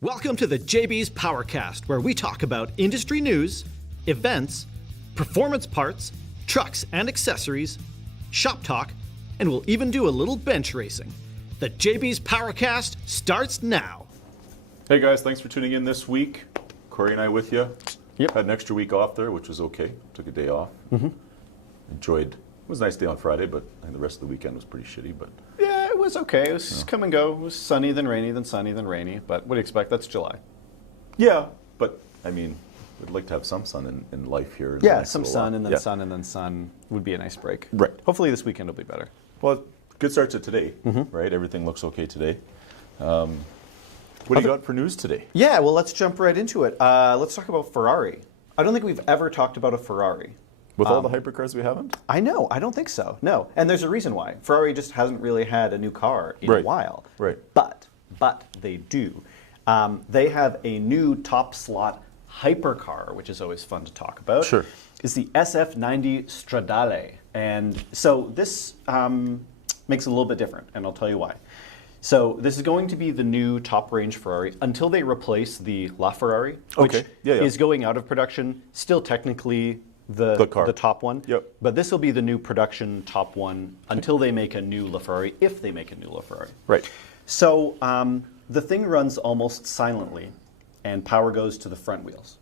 Welcome to the JBs Powercast, where we talk about industry news, events, performance parts, trucks and accessories, shop talk, and we'll even do a little bench racing. The JBs Powercast starts now. Hey guys, thanks for tuning in this week. Corey and I with you. Yep. Had an extra week off there, which was okay. Took a day off. Enjoyed. It was a nice day on Friday, but I think the rest of the weekend was pretty shitty. But Yeah, it was okay. It was come and go. It was sunny, then rainy, then sunny, then rainy. But what do you expect? That's July. yeah, but I mean, we'd like to have some sun in life here. in the Yeah, next some little sun while. and then Yeah. sun and then sun would be a nice break. Right. Hopefully this weekend will be better. Well, good start to today, right? Everything looks okay today. What do you got for news today? Yeah, well, let's jump right into it. Let's talk about Ferrari. I don't think we've ever talked about a Ferrari. With all the hypercars we haven't? I know. I don't think so. No. And there's a reason why. Ferrari just hasn't really had a new car in a Right. while. Right. But they do. They have a new top slot hypercar, which is always fun to talk about. Sure. It's the SF90 Stradale. And so this makes it a little bit different, and I'll tell you why. So this is going to be the new top range Ferrari until they replace the LaFerrari, which Okay. Yeah. is going out of production. Still technically the car. top one. Yep. But this will be the new production top one until they make a new LaFerrari, if they make a new LaFerrari. Right. So the thing runs almost silently, and power goes to the front wheels,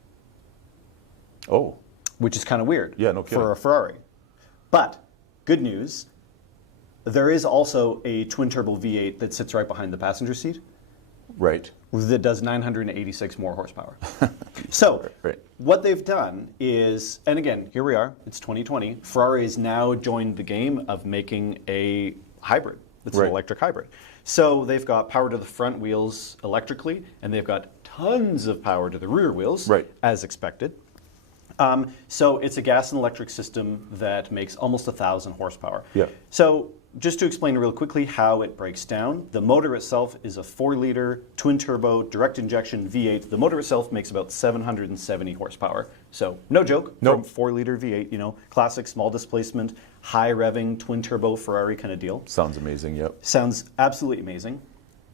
Oh, which is kind of weird Yeah, no kidding. for a Ferrari. But good news, there is also a twin-turbo V8 that sits right behind the passenger seat right. that does 986 more horsepower. So Right. what they've done is, and again, here we are, it's 2020, Ferrari has now joined the game of making a hybrid. It's an Right. electric hybrid. So they've got power to the front wheels electrically, and they've got tons of power to the rear wheels, Right. as expected. So it's a gas and electric system that makes almost 1,000 horsepower. Yeah. So just to explain real quickly how it breaks down, the motor itself is a 4-liter twin-turbo direct injection V8. The motor itself makes about 770 horsepower. So no joke, Nope. from 4-liter V8, classic small displacement, high revving twin-turbo Ferrari kind of deal. Sounds amazing. Yep. Sounds absolutely amazing.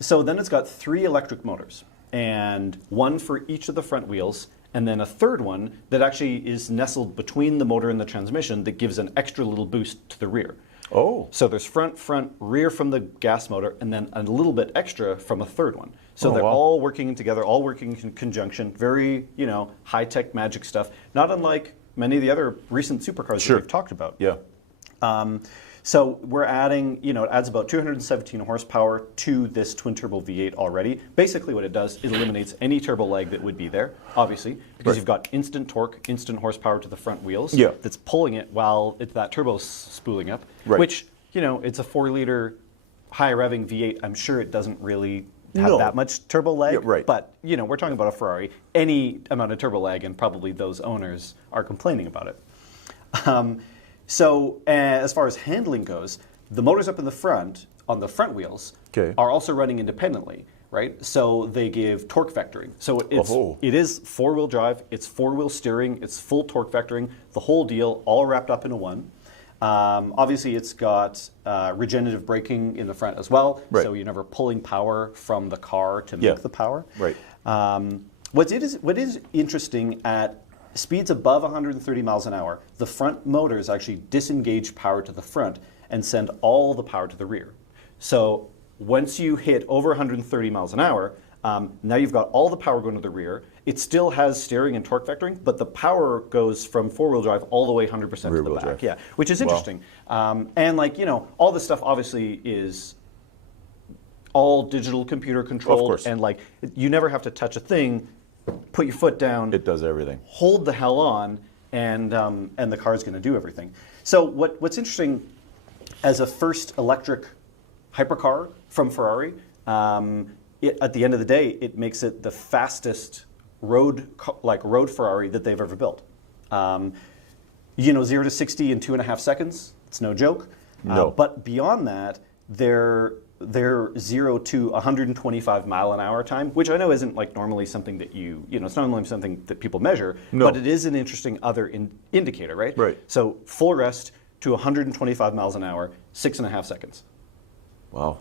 So then it's got 3 electric motors, and one for each of the front wheels, and then a third one that actually is nestled between the motor and the transmission that gives an extra little boost to the rear. Oh. So there's front, rear from the gas motor, and then a little bit extra from a third one. So Oh, they're wow. all working together, all working in conjunction. Very, high-tech magic stuff. Not unlike many of the other recent supercars Sure. that we've talked about. Yeah. So we're adding, it adds about 217 horsepower to this twin-turbo V8 already. Basically what it does, it eliminates any turbo lag that would be there, obviously, because Right. you've got instant torque, instant horsepower to the front wheels Yeah. that's pulling it while that turbo's spooling up, Right. which, it's a 4-liter high-revving V8. I'm sure it doesn't really have No. that much turbo lag, Yeah, right. but, we're talking about a Ferrari. Any amount of turbo lag, and probably those owners are complaining about it. So as far as handling goes, the motors up in the front, on the front wheels, Okay. are also running independently, right? So they give torque vectoring. So Oh. it is 4-wheel drive, it's 4-wheel steering, it's full torque vectoring, the whole deal, all wrapped up into one. Obviously, it's got regenerative braking in the front as well, Right. so you're never pulling power from the car to make Yeah. the power. Right. What is interesting at speeds above 130 miles an hour, the front motors actually disengage power to the front and send all the power to the rear. So once you hit over 130 miles an hour, now you've got all the power going to the rear. It still has steering and torque vectoring, but the power goes from 4-wheel drive all the way 100% to the Rear-wheel back. drive. Yeah, which is Wow. interesting. And all this stuff obviously is all digital computer controlled, course. and you never have to touch a thing. Put your foot down, It does everything. hold the hell on, and the car's going to do everything. So what's interesting, as a first electric hypercar from Ferrari, at the end of the day, it makes it the fastest road Ferrari that they've ever built. 0 to 60 in 2.5 seconds. It's no joke. No. But beyond that, their 0 to 125 mile an hour time, which I know isn't normally something that it's not normally something that people measure, No. but it is an interesting other indicator, right? Right. So full rest to 125 miles an hour, 6.5 seconds. Wow.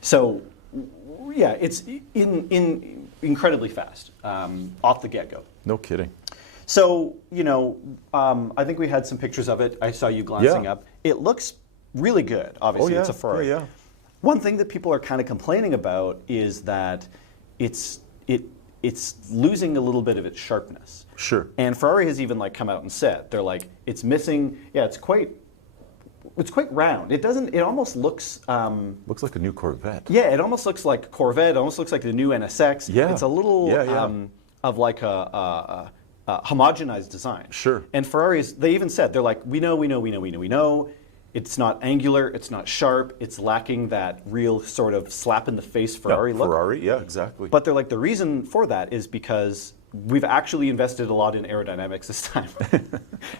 So, yeah, it's in incredibly fast off the get-go. No kidding. So, I think we had some pictures of it. I saw you glancing up. It looks really good. Obviously, it's a Ferrari. Yeah. One thing that people are kind of complaining about is that it's losing a little bit of its sharpness. Sure. And Ferrari has even come out and said they're like it's missing. Yeah, it's quite round. It doesn't. It almost looks. Looks like a new Corvette. Yeah, it almost looks like Corvette. It almost looks like the new NSX. Yeah. It's a little of like a homogenized design. Sure. And Ferraris, they even said, they're like, we know. It's not angular, it's not sharp, it's lacking that real sort of slap in the face Ferrari look. Ferrari, yeah, exactly. But they're like, the reason for that is because we've actually invested a lot in aerodynamics this time.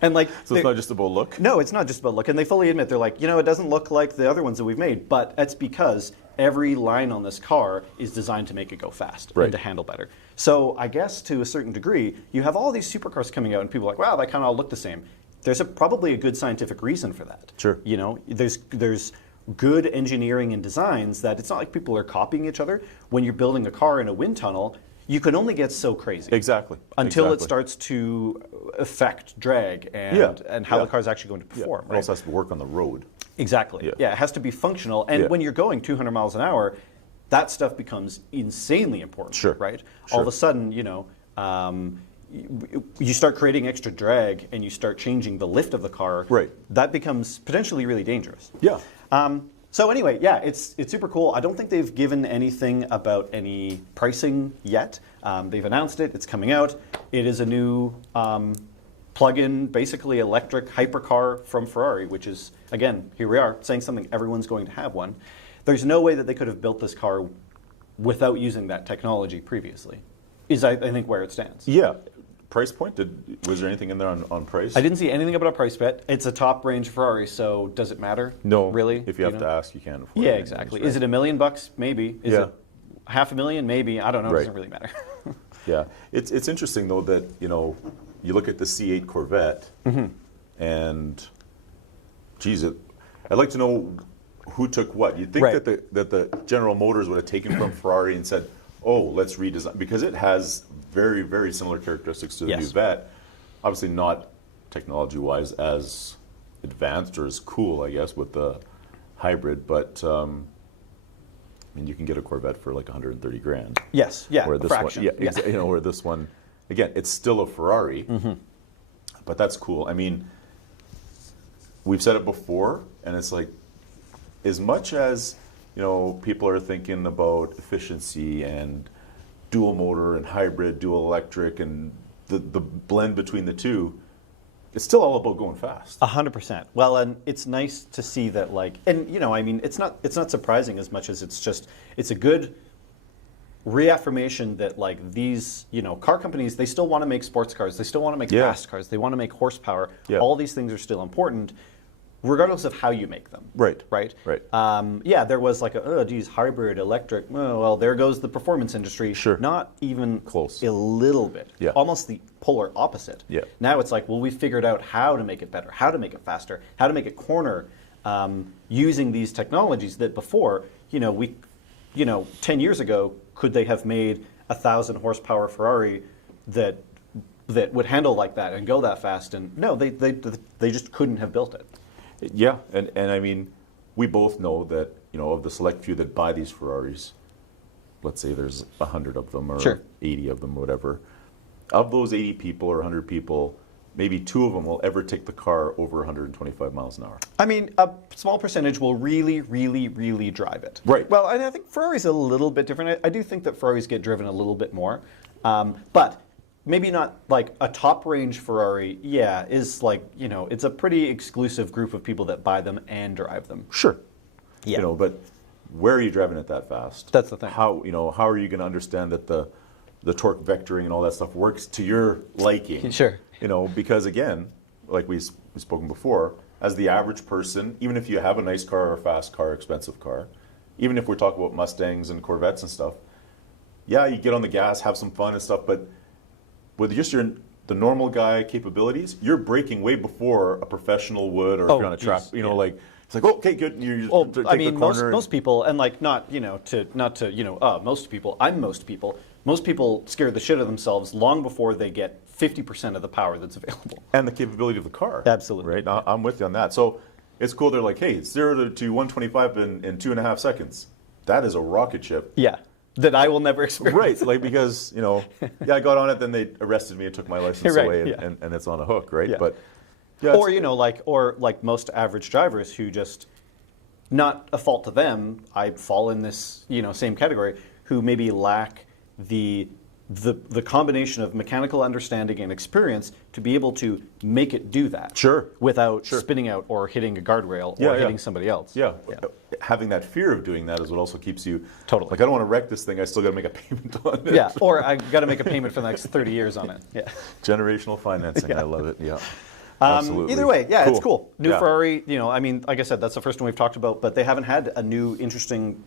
And so it's not just about look? No, it's not just about look. And they fully admit, they're like, it doesn't look like the other ones that we've made, but that's because every line on this car is designed to make it go fast and to handle better. So I guess to a certain degree, you have all these supercars coming out and people are like, wow, they kind of all look the same. There's probably a good scientific reason for that. Sure. There's good engineering and designs that it's not like people are copying each other. When you're building a car in a wind tunnel, you can only get so crazy. Exactly. Until it starts to affect drag and how the car's actually going to perform. It also has to work on the road. Exactly. Yeah, it has to be functional. And when you're going 200 miles an hour, that stuff becomes insanely important. Sure. Right? Sure. All of a sudden, you start creating extra drag and you start changing the lift of the car. Right. That becomes potentially really dangerous. Yeah. So anyway, yeah, it's super cool. I don't think they've given anything about any pricing yet. They've announced it. It's coming out. It is a new plug-in, basically electric hypercar from Ferrari, which is, again, here we are saying something. Everyone's going to have one. There's no way that they could have built this car without using that technology previously, is I think where it stands. Yeah. Price point? Was there anything in there on price? I didn't see anything about a price bet. It's a top range Ferrari, so does it matter? No. Really? If you have to ask, you can't afford Yeah, it. exactly. Right? Is it $1 million? Maybe. Is it $500,000? Maybe. I don't know. It doesn't really matter. Yeah. It's interesting, though, that, you look at the C8 Corvette, and, geez, I'd like to know who took what. You'd think that the General Motors would have taken from Ferrari and said, oh, let's redesign, because it has very, very similar characteristics to the new Vet. Obviously not technology-wise as advanced or as cool, I guess, with the hybrid, but you can get a Corvette for like 130 grand. Yes, yeah, where this a fraction. One, where this one, again, it's still a Ferrari, but that's cool. I mean, we've said it before, and it's like, as much as people are thinking about efficiency and dual motor and hybrid, dual electric, and the blend between the two, it's still all about going fast. 100%. Well, and it's nice to see that, it's not surprising as much as it's a good reaffirmation that these, car companies, they still want to make sports cars, they still want to make fast cars, they want to make horsepower. Yeah. All these things are still important, regardless of how you make them. Right. There was hybrid, electric. Well, there goes the performance industry. Sure. Not even close. A little bit. Yeah. Almost the polar opposite. Yeah. Now it's we figured out how to make it better, how to make it faster, how to make it corner using these technologies that before, 10 years ago, could they have made a 1,000 horsepower Ferrari that would handle like that and go that fast? And no, they just couldn't have built it. Yeah, and I mean, we both know that, of the select few that buy these Ferraris, let's say there's 100 of them or 80 of them, whatever. Of those 80 people or 100 people, maybe 2 of them will ever take the car over 125 miles an hour. I mean, a small percentage will really, really, really drive it. Right. Well, and I think Ferrari's a little bit different. I do think that Ferraris get driven a little bit more. But maybe not a top range Ferrari, is it's a pretty exclusive group of people that buy them and drive them. Sure. Yeah. But where are you driving it that fast? That's the thing. How are you going to understand that the torque vectoring and all that stuff works to your liking? Sure. Because again, like we've spoken before, as the average person, even if you have a nice car or a fast car, expensive car, even if we're talking about Mustangs and Corvettes and stuff, you get on the gas, have some fun and stuff, but with just the normal guy capabilities, you're braking way before a professional would, or if you're on a track, it's okay, good. I mean, most people, and most people, I'm most people, most people scare the shit out of themselves long before they get 50% of the power that's available. And the capability of the car. Absolutely. Right? I'm with you on that. So it's cool. They're like, hey, 0 to 125 in 2.5 seconds. That is a rocket ship. Yeah. That I will never experience. Right, like because, I got on it, then they arrested me and took my license Right, away, yeah. and it's on a hook, right? Yeah. But yeah, or like most average drivers who just, not a fault to them, I fall in this same category, who maybe lack the combination of mechanical understanding and experience to be able to make it do that. Sure. Without spinning out or hitting a guardrail or hitting somebody else. Yeah. Having that fear of doing that is what also keeps you totally. Like, I don't want to wreck this thing. I still got to make a payment on it. Yeah. Or I got to make a payment for the next 30 years on it. Yeah. Generational financing. I love it. Yeah. Absolutely. Either way, yeah, it's cool. New Yeah. Ferrari, like I said, that's the first one we've talked about, but they haven't had a new, interesting,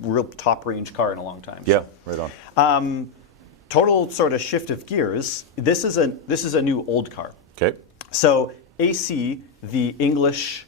real top range car in a long time. Yeah. Right on. Total sort of shift of gears. This is a new old car. Okay. So AC, the English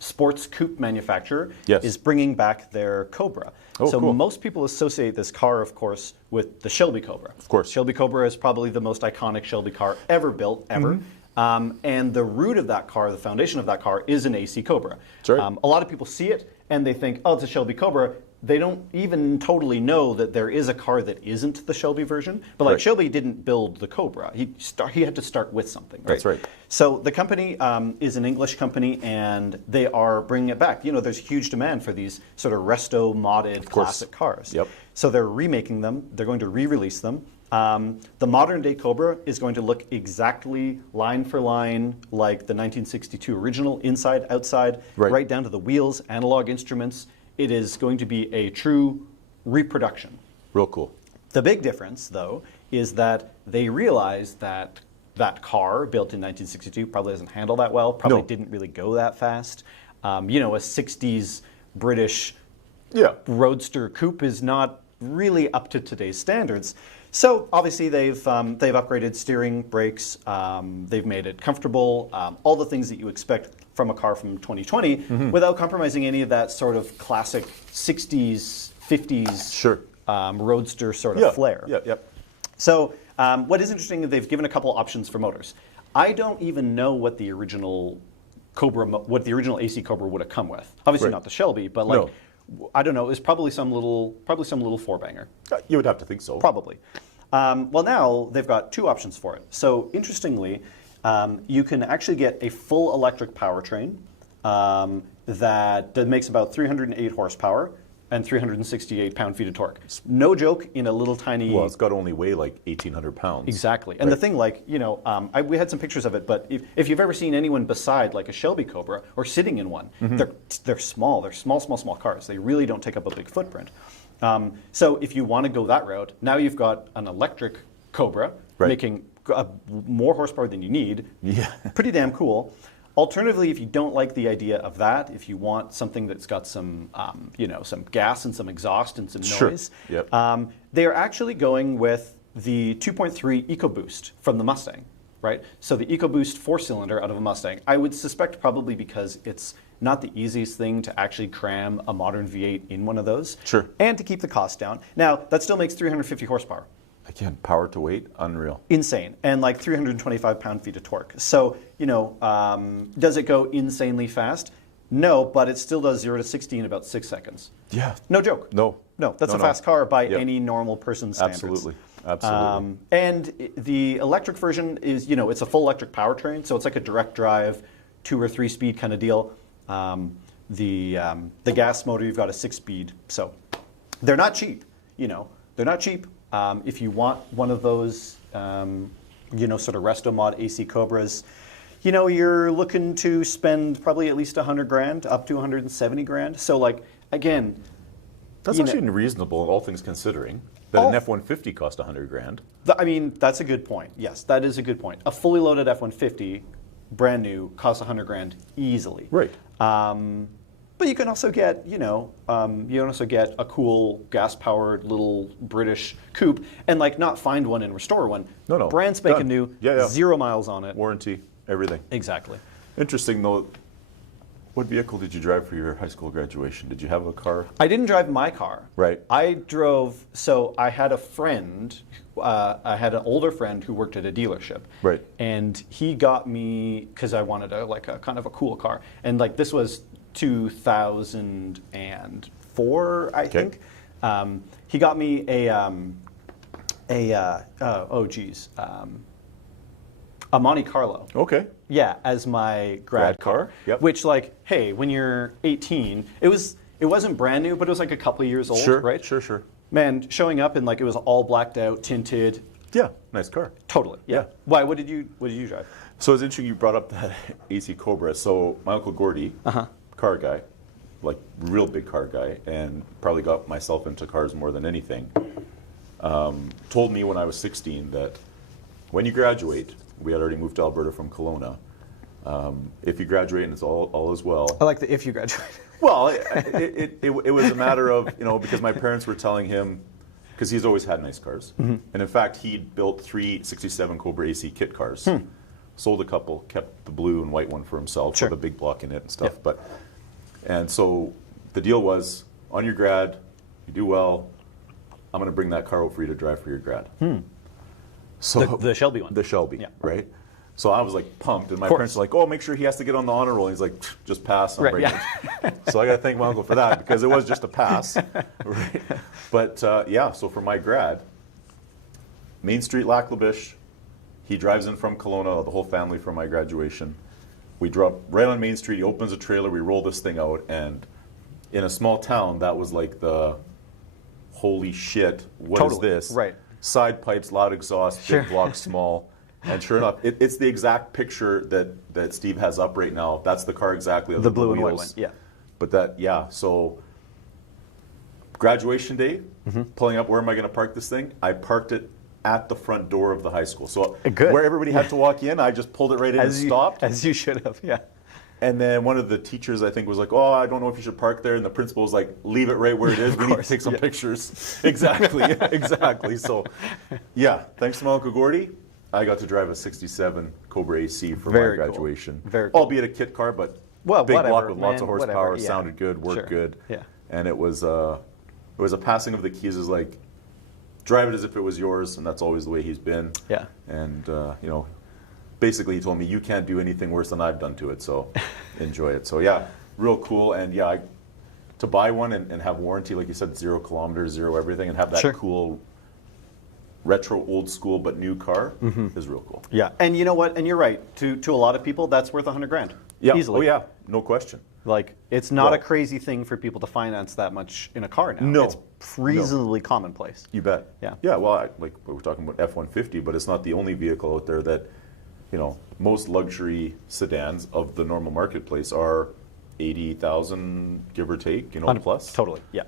sports coupe manufacturer, Yes. is bringing back their Cobra. Oh, so cool. most people associate this car, of course, with the Shelby Cobra. Of course. Shelby Cobra is probably the most iconic Shelby car ever built, ever. And the root of that car, the foundation of that car, is an AC Cobra. That's right. A lot of people see it and they think, oh, it's a Shelby Cobra. They don't even totally know that there is a car that isn't the Shelby version. But like Right. Shelby didn't build the Cobra. He had to start with something. Right? That's right. So the company is an English company, and they are bringing it back. There's huge demand for these sort of resto-modded classic cars. Yep. So they're remaking them. They're going to re-release them. The modern-day Cobra is going to look exactly line for line like the 1962 original, inside, outside, right down to the wheels, analog instruments. It is going to be a true reproduction. Real cool. The big difference, though, is that they realized that that car, built in 1962, probably doesn't handle that well, probably didn't really go that fast. A 60s British roadster coupe is not really up to today's standards. So obviously they've upgraded steering, brakes, they've made it comfortable, all the things that you expect from a car from 2020 without compromising any of that sort of classic 60s, 50s roadster sort of flair. Yep. So what is interesting is they've given a couple options for motors. I don't even know what the original AC Cobra would have come with. Obviously not the Shelby, but like I don't know. It was probably some little four banger. You would have to think so. Probably. Well, now they've got two options for it. So interestingly, you can actually get a full electric powertrain that makes about 308 horsepower and 368 pound-feet of torque. No joke, in a little tiny... Well, it's got to only weigh like 1,800 pounds. Exactly. And the thing, like, we had some pictures of it, but if you've ever seen anyone beside like a Shelby Cobra or sitting in one, they're small. They're small cars. They really don't take up a big footprint. So if you want to go that route, now you've got an electric Cobra making more horsepower than you need. Yeah. Pretty damn cool. Alternatively, if you don't like the idea of that, if you want something that's got some, some gas and some exhaust and some noise, they are actually going with the 2.3 EcoBoost from the Mustang, right? So the EcoBoost 4-cylinder out of a Mustang. I would suspect probably because it's not the easiest thing to actually cram a modern V8 in one of those. Sure. And to keep the cost down. Now, that still makes 350 horsepower. Again, power to weight, unreal. Insane. And like 325 pound-feet of torque. So, does it go insanely fast? No, but it still does 0 to 60 in about 6 seconds. Yeah. No joke. No, that's a fast car by any normal person's standards. Absolutely. And the electric version is, it's a full electric powertrain, so it's like a direct drive, 2 or 3 speed kind of deal. The gas motor, you've got a 6-speed. So they're not cheap. They're not cheap. If you want one of those, sort of resto mod AC Cobras, you're looking to spend probably at least $100,000 up to $170,000. So, like, again, that's actually reasonable, all things considering. That an F-150 cost $100,000. I mean, that's a good point. Yes, that is a good point. A fully loaded F-150, brand new, costs $100,000 easily. Right. But you can also get, a cool gas-powered little British coupe, and like not find one and restore one. No. Brand spanking new, 0 miles on it. Warranty, everything. Exactly. Interesting though. What vehicle did you drive for your high school graduation? Did you have a car? I didn't drive my car. Right. I drove, so I had a friend, I had an older friend who worked at a dealership. Right. And he got me, because I wanted a kind of a cool car. And like this was 2004, I think. He got me a Monte Carlo. Okay. Yeah, as my grad car. Yep. Which, like, hey, when you're 18, it wasn't brand new, but it was like a couple of years old, Sure, right? sure. Man, showing up and like it was all blacked out, tinted. Yeah, nice car. Totally. Yeah. Why? What did you drive? So it's interesting you brought up that AC Cobra. So my Uncle Gordy, car guy, like real big car guy, and probably got myself into cars more than anything, told me when I was 16 that when you graduate, we had already moved to Alberta from Kelowna. If you graduate and it's all is well. I like the if you graduate. Well, it was a matter of, because my parents were telling him, because he's always had nice cars. And in fact, he'd built 3 67 Cobra AC kit cars. Sold a couple, kept the blue and white one for himself with a big block in it and stuff. Yep. And so the deal was, on your grad, you do well, I'm going to bring that car out for you to drive for your grad. So The Shelby one. The Shelby, Yeah. right? So I was like pumped, and my parents were like, "Oh, make sure he has to get on the honor roll." And he's like, "Just pass." Right, yeah. So I got to thank my uncle for that, because it was just a pass, right? But so for my grad, Main Street Lac-La-Biche, he drives in from Kelowna, the whole family for my graduation. We drop right on Main Street. He opens a trailer. We roll this thing out, and in a small town, that was like the holy shit. What is this? Right. Side pipes, loud exhaust, big block, small. And sure enough, it's the exact picture that Steve has up right now. That's the car exactly. The blue and white wheels. one, yeah. But so graduation day, pulling up, where am I going to park this thing? I parked it at the front door of the high school. So where everybody had to walk in, I just pulled it right in and stopped. As you should have, yeah. And then one of the teachers, I think, was like, "Oh, I don't know if you should park there." And the principal was like, "Leave it right where it is. We need to take some pictures." Exactly, exactly. So, thanks to my Uncle Gordy, I got to drive a 67 Cobra AC for my graduation. Cool. Very cool. Albeit a kit car, but big block with lots of horsepower, sounded good, worked good. Yeah. And it was a passing of the keys. Is like, drive it as if it was yours, and that's always the way he's been. Yeah. And basically he told me, you can't do anything worse than I've done to it, so enjoy it. So real cool. And to buy one and have warranty, like you said, 0 kilometers, 0 everything, and have that cool retro old school but new car is real cool. Yeah, and you know what? And you're right. To a lot of people, that's worth $100,000. Yeah. Easily. Oh yeah, no question. Like, it's not a crazy thing for people to finance that much in a car now. No. It's reasonably commonplace. You bet. Yeah. Yeah, well, like we were talking about F-150, but it's not the only vehicle out there that, most luxury sedans of the normal marketplace are 80,000, give or take, plus. Totally, yeah.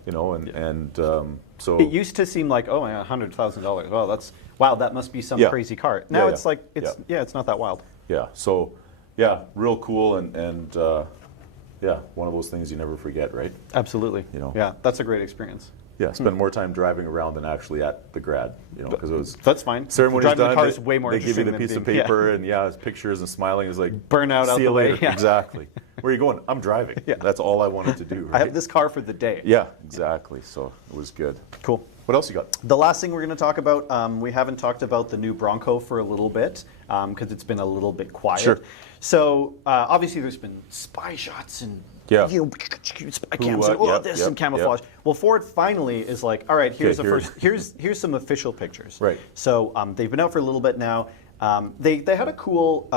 So it used to seem like, oh, $100,000. Wow, that must be some crazy car. Now it's like, it's not that wild. Yeah. So, real cool, and one of those things you never forget, right? Absolutely. Yeah, that's a great experience. Yeah, spend more time driving around than actually at the grad, because it was. That's fine. Ceremony's driving done. The car is way more they give you the interesting piece of paper and it's pictures and smiling. It's like burnout out see the you way. later. Yeah. Exactly. Where are you going? I'm driving. Yeah. That's all I wanted to do. Right? I have this car for the day. Yeah, exactly. So it was good. Cool. What else you got? The last thing we're going to talk about, we haven't talked about the new Bronco for a little bit because it's been a little bit quiet. Sure. So obviously there's been spy shots and spy cams and this and camouflage. Well, Ford finally is like, all right, here's here's some official pictures. Right. So they've been out for a little bit now. They had a cool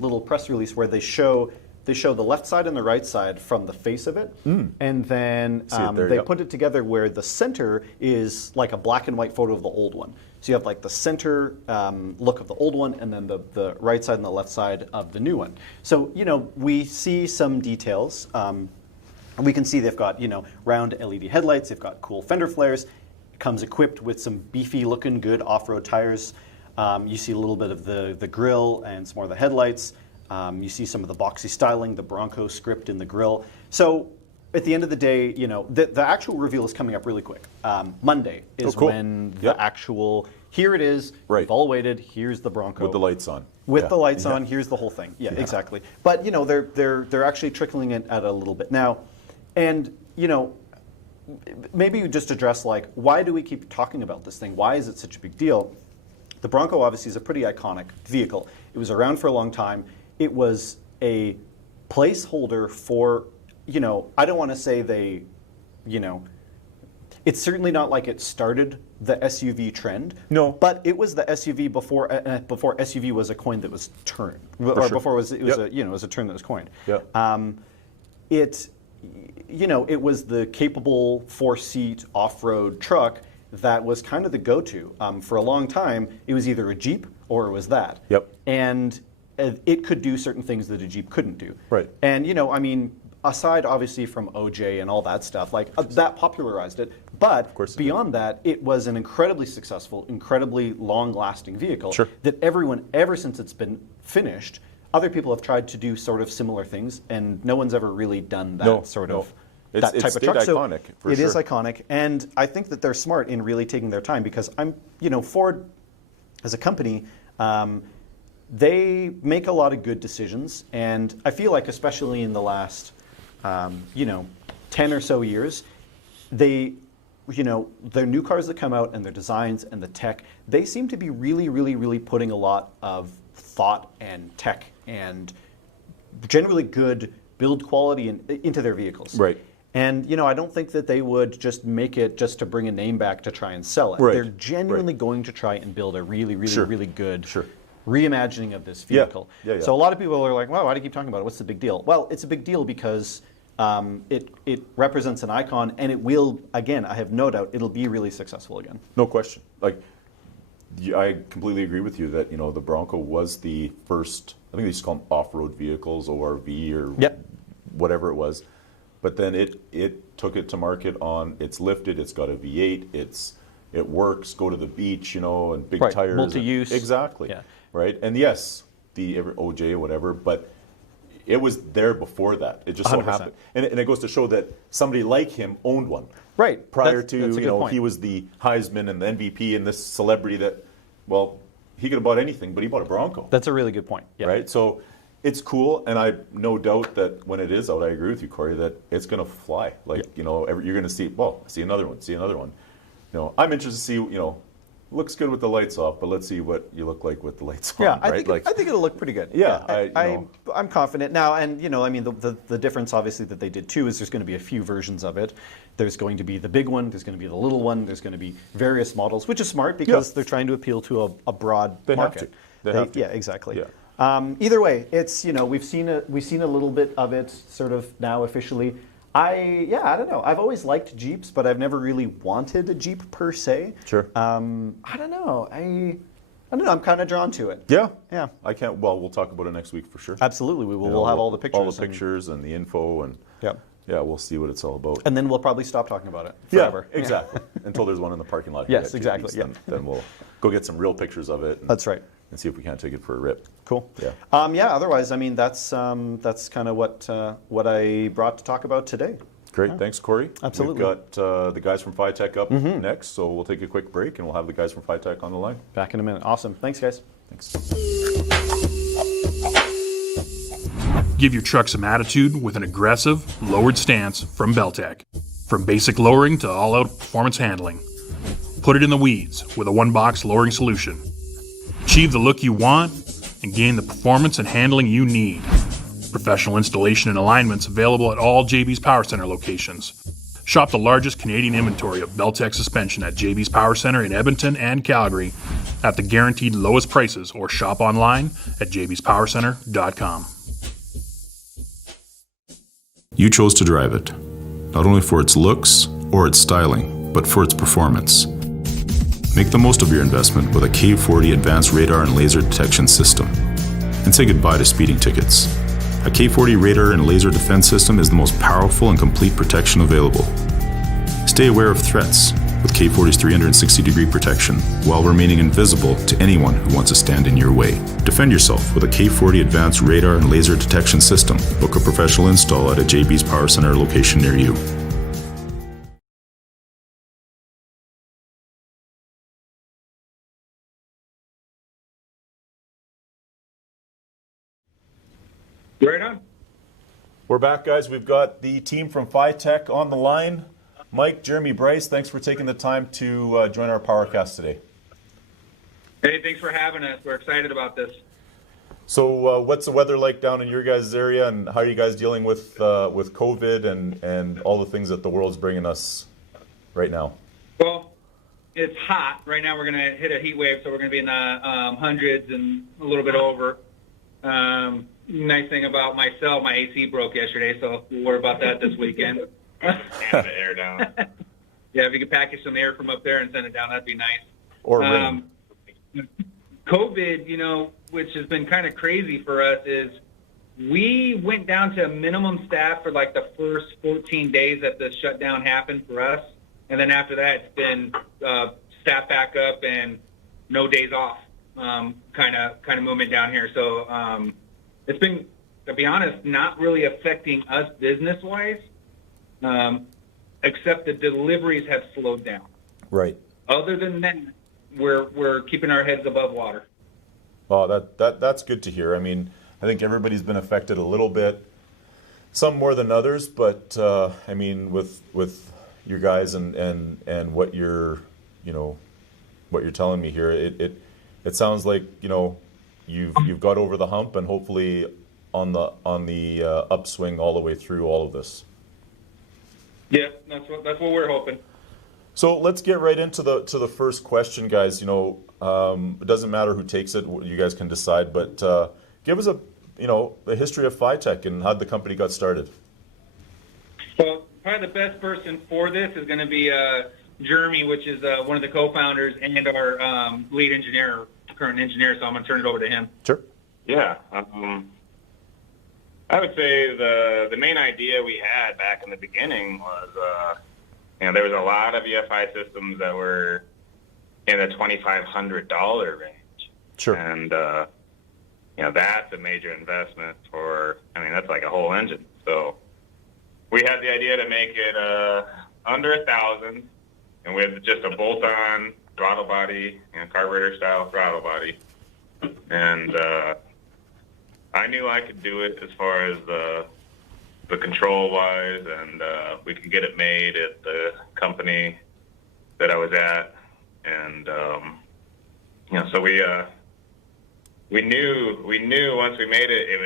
little press release where they show the left side and the right side from the face of it, and then they put it together where the center is like a black and white photo of the old one. So you have like the center look of the old one, and then the right side and the left side of the new one. So we see some details. We can see they've got round LED headlights. They've got cool fender flares. It comes equipped with some beefy looking good off-road tires. You see a little bit of the grille and some more of the headlights. You see some of the boxy styling, the Bronco script in the grille. So at the end of the day, the actual reveal is coming up really quick. Monday is when the actual here it is. Right. We've all waited. Here's the Bronco with the lights on. With the lights on. Here's the whole thing. Yeah, exactly. But you know, they're actually trickling it at a little bit now, and you know, maybe you just address like, why do we keep talking about this thing? Why is it such a big deal? The Bronco obviously is a pretty iconic vehicle. It was around for a long time. It was a placeholder for, you know, I don't want to say they, you know, it's certainly not like it started the SUV trend. No. But it was the SUV before SUV was a coin that was turned, before it was a, you know, it was a term that was coined. It was the capable 4-seat off-road truck that was kind of the go-to. For a long time, it was either a Jeep or it was that. And it could do certain things that a Jeep couldn't do. Right. And, you know, I mean, aside obviously from OJ and all that stuff, like that popularized it. But beyond that, it was an incredibly successful, incredibly long-lasting vehicle that everyone, ever since it's been finished, other people have tried to do sort of similar things, and no one's ever really done that that type of truck. Iconic, so it is iconic, and I think that they're smart in really taking their time, because Ford as a company, they make a lot of good decisions, and I feel like especially in the last 10 or so years, their new cars that come out and their designs and the tech, they seem to be really, really, really putting a lot of thought and tech and generally good build quality into their vehicles. Right. And I don't think that they would just make it just to bring a name back to try and sell it. Right. They're genuinely going to try and build a really, really, really good reimagining of this vehicle. So a lot of people are like, "Wow, why do you keep talking about it? What's the big deal?" Well, it's a big deal because it represents an icon, and it will, again, I have no doubt, it'll be really successful again. No question. Like, I completely agree with you that the Bronco was the first. I think they used to call them off-road vehicles, ORV, or whatever it was. But then it took it to market on. It's lifted. It's got a V8. It works. Go to the beach, and big tires. Multi-use. Exactly. Yeah. Right. And yes, the OJ or whatever, but it was there before that. It just so 100%. happened, and it goes to show that somebody like him owned one. Right. Prior That's a good point. he was the Heisman and the MVP and this celebrity that, well, he could have bought anything, but he bought a Bronco. That's a really good point. Yeah. Right. So it's cool, and I no doubt that when it is out, I agree with you, Corey, that it's going to fly. Like you're going to see. Well, see another one. See another one. I'm interested to see. Looks good with the lights off, but let's see what you look like with the lights on. Yeah, right? I think it'll look pretty good. Yeah, I'm confident now, and the difference obviously that they did too is there's going to be a few versions of it. There's going to be the big one, there's going to be the little one, there's going to be various models, which is smart because they're trying to appeal to a broad market. They have to. Yeah, exactly. Yeah. Either way, it's we've seen a little bit of it sort of now officially. I don't know. I've always liked Jeeps, but I've never really wanted a Jeep per se. Sure. I don't know. I don't know. I'm kind of drawn to it. Yeah. Yeah. I can't. Well, we'll talk about it next week for sure. Absolutely, we will. We'll have all the pictures. All the pictures and the info, and yeah, we'll see what it's all about. And then we'll probably stop talking about it forever. Yeah, exactly. Until there's one in the parking lot. Yes, exactly. JBs, then we'll go get some real pictures of it. That's right. And see if we can't take it for a rip. Cool. Yeah. Otherwise, I mean, that's kind of what I brought to talk about today. Great. Thanks, Corey. Absolutely. We've got the guys from FiTech up next, so we'll take a quick break, and we'll have the guys from FiTech on the line. Back in a minute. Awesome. Thanks, guys. Thanks. Give your truck some attitude with an aggressive, lowered stance from Beltec. From basic lowering to all-out performance handling. Put it in the weeds with a one-box lowering solution. Achieve the look you want and gain the performance and handling you need. Professional installation and alignments available at all JBs Power Center locations. Shop the largest Canadian inventory of Beltec suspension at JBs Power Center in Edmonton and Calgary at the guaranteed lowest prices, or shop online at jbspowercenter.com. You chose to drive it, not only for its looks or its styling, but for its performance. Make the most of your investment with a K40 advanced radar and laser detection system, and say goodbye to speeding tickets. A K40 radar and laser defense system is the most powerful and complete protection available. Stay aware of threats with K40's 360-degree protection while remaining invisible to anyone who wants to stand in your way. Defend yourself with a K40 advanced radar and laser detection system. Book a professional install at a JB's Power Center location near you. Right on. We're back, guys. We've got the team from FiTech on the line. Mike, Jeremy, Bryce, thanks for taking the time to join our Powercast today. Hey, thanks for having us. We're excited about this. So what's the weather like down in your guys' area, and how are you guys dealing with COVID and all the things that the world's bringing us right now? Well, it's hot. Right now we're going to hit a heat wave, so we're going to be in the hundreds and a little bit over. Nice thing about myself, my AC broke yesterday, so we'll worry about that this weekend. And the air down. Yeah, if you could package some air from up there and send it down, that'd be nice. Or rain. COVID, which has been kind of crazy for us, is we went down to a minimum staff for like the first 14 days that the shutdown happened for us. And then after that, it's been staff back up and no days off kind of movement down here. So it's been, to be honest, not really affecting us business-wise, except the deliveries have slowed down. Right. Other than that, we're keeping our heads above water. Well, that's good to hear. I mean, I think everybody's been affected a little bit, some more than others, but I mean, with your guys and what you're telling me here, it sounds like you've got over the hump and hopefully on the upswing all the way through all of this. Yeah, that's what we're hoping. So let's get right into the first question, guys. It doesn't matter who takes it; you guys can decide. But give us a history of FiTech and how the company got started. Well, probably the best person for this is going to be Jeremy, which is one of the co-founders and our lead engineer, current engineer. So I'm going to turn it over to him. Sure. Yeah. I would say the main idea we had back in the beginning was, there was a lot of EFI systems that were in the $2,500 range. Sure. And, that's a major investment that's like a whole engine. So we had the idea to make it under $1,000 and with just a bolt-on throttle body, carburetor style throttle body. And I knew I could do it as far as the control wise, and we could get it made at the company that I was at. And so we knew once we made it, it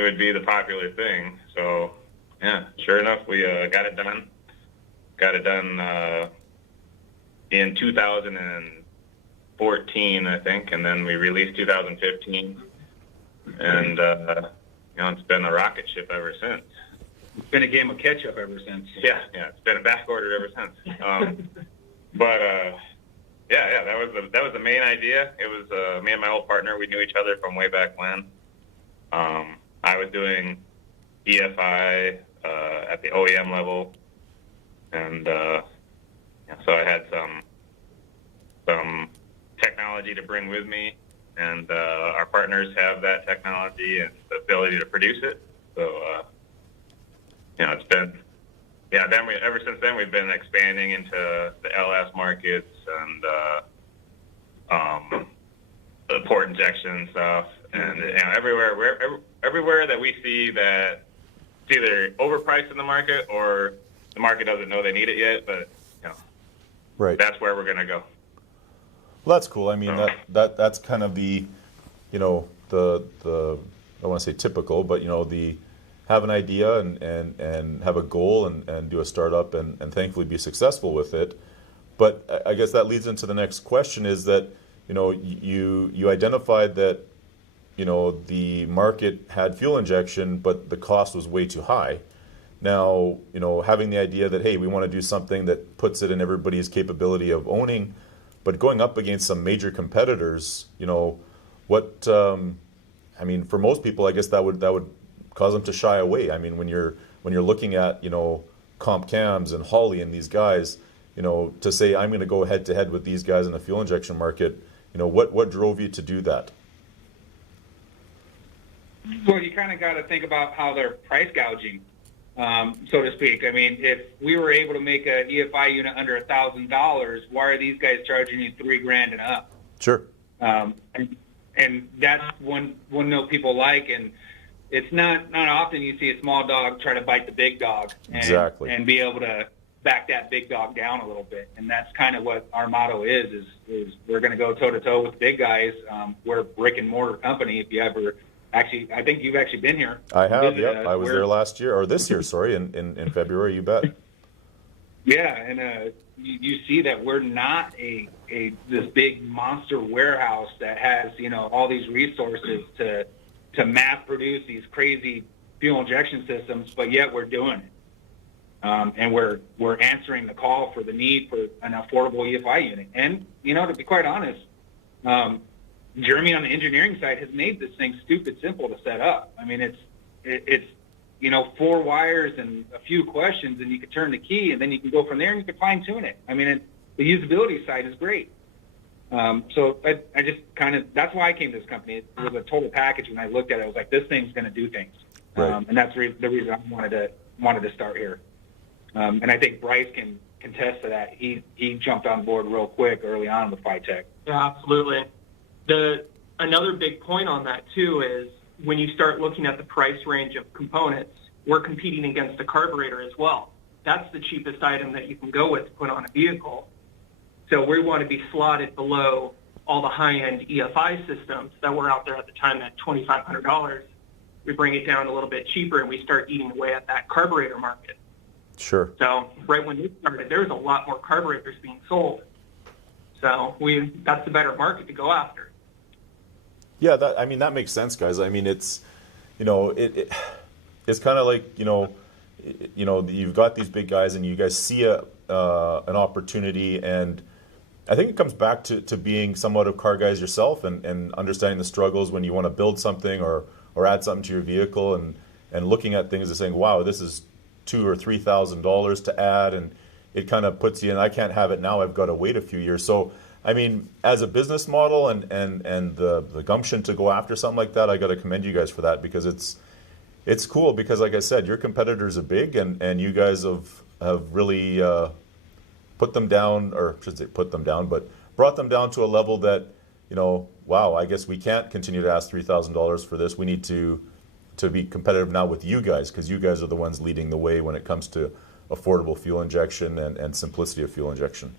would be the popular thing. So yeah, sure enough, we got it done. Got it done in 2014, I think, and then we released 2015, and it's been a rocket ship ever since. It's been a game of catch-up ever since. Yeah, it's been a back order ever since. That was the main idea. It was me and my old partner. We knew each other from way back when. I was doing EFI at the OEM level, and so I had some technology to bring with me, and our partners have that technology and the ability to produce it. So it's been ever since then we've been expanding into the LS markets and the port injection stuff, and everywhere that we see that it's either overpriced in the market or the market doesn't know they need it yet, but Right. That's where we're going to go. Well, that's cool. I mean, that's kind of the I don't want to say typical, but the have an idea and have a goal and do a startup and thankfully be successful with it. But I guess that leads into the next question is that you identified that the market had fuel injection, but the cost was way too high. Now, having the idea that, hey, we want to do something that puts it in everybody's capability of owning, but going up against some major competitors, what, for most people, I guess that would cause them to shy away. I mean, when you're looking at, Comp Cams and Holley and these guys, to say, I'm going to go head to head with these guys in the fuel injection market, what drove you to do that? Well, you kind of got to think about how they're price gouging, so to speak. I mean, if we were able to make an EFI unit under $1,000, why are these guys charging you $3,000 and up? Sure. And and that's one note people like, and it's not often you see a small dog try to bite the big dog and be able to back that big dog down a little bit. And that's kind of what our motto is we're going to go toe to toe with big guys. We're a brick and mortar company. If you ever actually, I think you've actually been here. I have. Yeah, I was there last year, or this year. Sorry, in February. You bet. Yeah, and you see that we're not this big monster warehouse that has all these resources to mass produce these crazy fuel injection systems, but yet we're doing it. And we're answering the call for the need for an affordable EFI unit. And, to be quite honest, Jeremy on the engineering side has made this thing stupid simple to set up. I mean, it's 4 wires and a few questions, and you can turn the key, and then you can go from there and you can fine tune it. I mean, the usability side is great. So I just that's why I came to this company. It was a total package. When I looked at it, I was like, this thing's going to do things. Right. And that's the reason I wanted to start here. And I think Bryce can contest to that. He jumped on board real quick early on with FiTech. Yeah, absolutely. Another big point on that too is when you start looking at the price range of components, we're competing against a carburetor as well. That's the cheapest item that you can go with to put on a vehicle. So we want to be slotted below all the high-end EFI systems that were out there at the time at $2,500. We bring it down a little bit cheaper, and we start eating away at that carburetor market. Sure. So right when we started, there was a lot more carburetors being sold. So that's the better market to go after. Yeah, that makes sense, guys. I mean, it's it's kind of like you've got these big guys, and you guys see an opportunity, and I think it comes back to being somewhat of car guys yourself, and understanding the struggles when you want to build something or add something to your vehicle, and looking at things and saying, wow, this is $2,000 or $3,000 to add, and it kind of puts you in, I can't have it now, I've got to wait a few years. So I mean, as a business model and the gumption to go after something like that, I got to commend you guys for that, because it's cool, because like I said, your competitors are big, and you guys have really put them down, or I should say put them down, but brought them down to a level that, wow, I guess we can't continue to ask $3,000 for this. We need to be competitive now with you guys, because you guys are the ones leading the way when it comes to affordable fuel injection and simplicity of fuel injection.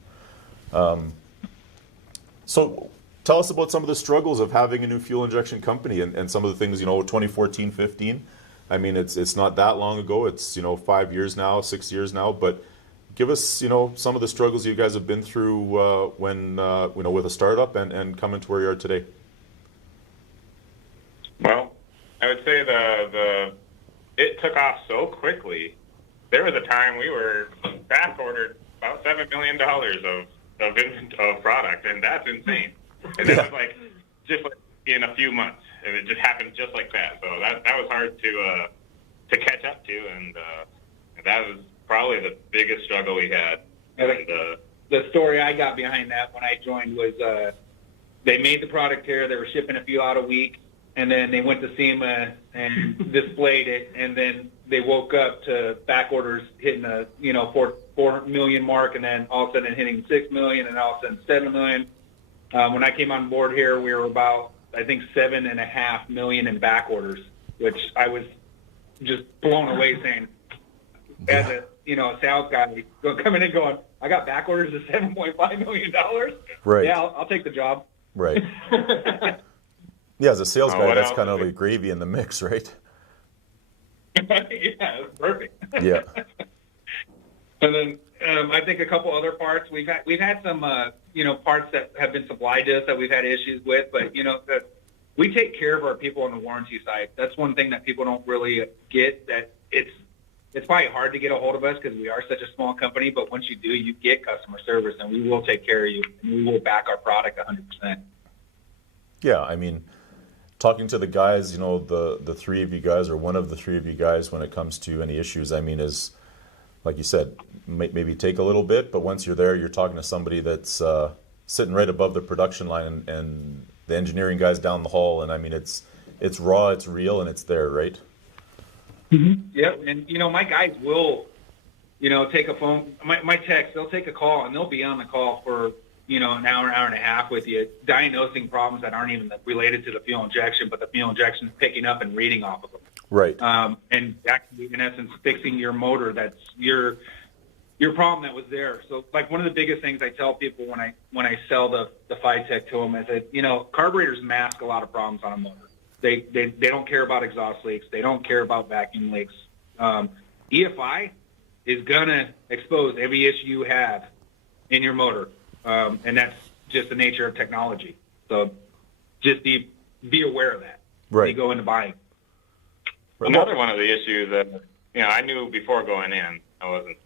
So tell us about some of the struggles of having a new fuel injection company, and some of the things, 2014, 15. I mean, it's not that long ago. It's, 5 years now, 6 years now, but give us, some of the struggles you guys have been through when, with a startup and coming to where you are today. Well, I would say it took off so quickly. There was a time we were back ordered about $7 million of product, and that's insane. And that was just in a few months, and it just happened just like that. So that was hard to catch up to, and that was probably the biggest struggle we had. The story I got behind that when I joined was they made the product here. They were shipping a few out a week, and then they went to SEMA and displayed it, and then they woke up to back orders hitting a 4 million mark, and then all of a sudden hitting 6 million, and all of a sudden 7 million. When I came on board here, we were about, I think, 7.5 million in back orders, which I was just blown away, saying, as a sales guy coming in going, I got back orders of $7.5 million. Right. Yeah, I'll take the job. Right. Yeah, as a sales guy, that's kind of like gravy in the mix, right? Yeah, it's perfect. Yeah. And then I think a couple other parts we've had some parts that have been supplied to us that we've had issues with, but we take care of our people on the warranty side. That's one thing that people don't really get, that it's probably hard to get a hold of us because we are such a small company, but once you do, you get customer service, and we will take care of you, and we will back our product 100%. Yeah, I mean, talking to the guys, the three of you guys, or one of the three of you guys, when it comes to any issues, I mean, is, like you said, maybe take a little bit, but once you're there, you're talking to somebody that's sitting right above the production line, and the engineering guys down the hall, and I mean, it's raw, it's real, and it's there, right? Mm-hmm. Yep, and my guys will, take a phone, my techs, they'll take a call, and they'll be on the call for an hour and a half with you, diagnosing problems that aren't even related to the fuel injection, but the fuel injection is picking up and reading off of them. Right. And actually, in essence, fixing your motor. That's your problem that was there. So, like, one of the biggest things I tell people when I sell the FiTech to them is that, carburetors mask a lot of problems on a motor. They don't care about exhaust leaks. They don't care about vacuum leaks. EFI is going to expose every issue you have in your motor. And that's just the nature of technology. So just be aware of that when you go into buying. Another one of the issues that, I knew before going in, I wasn't,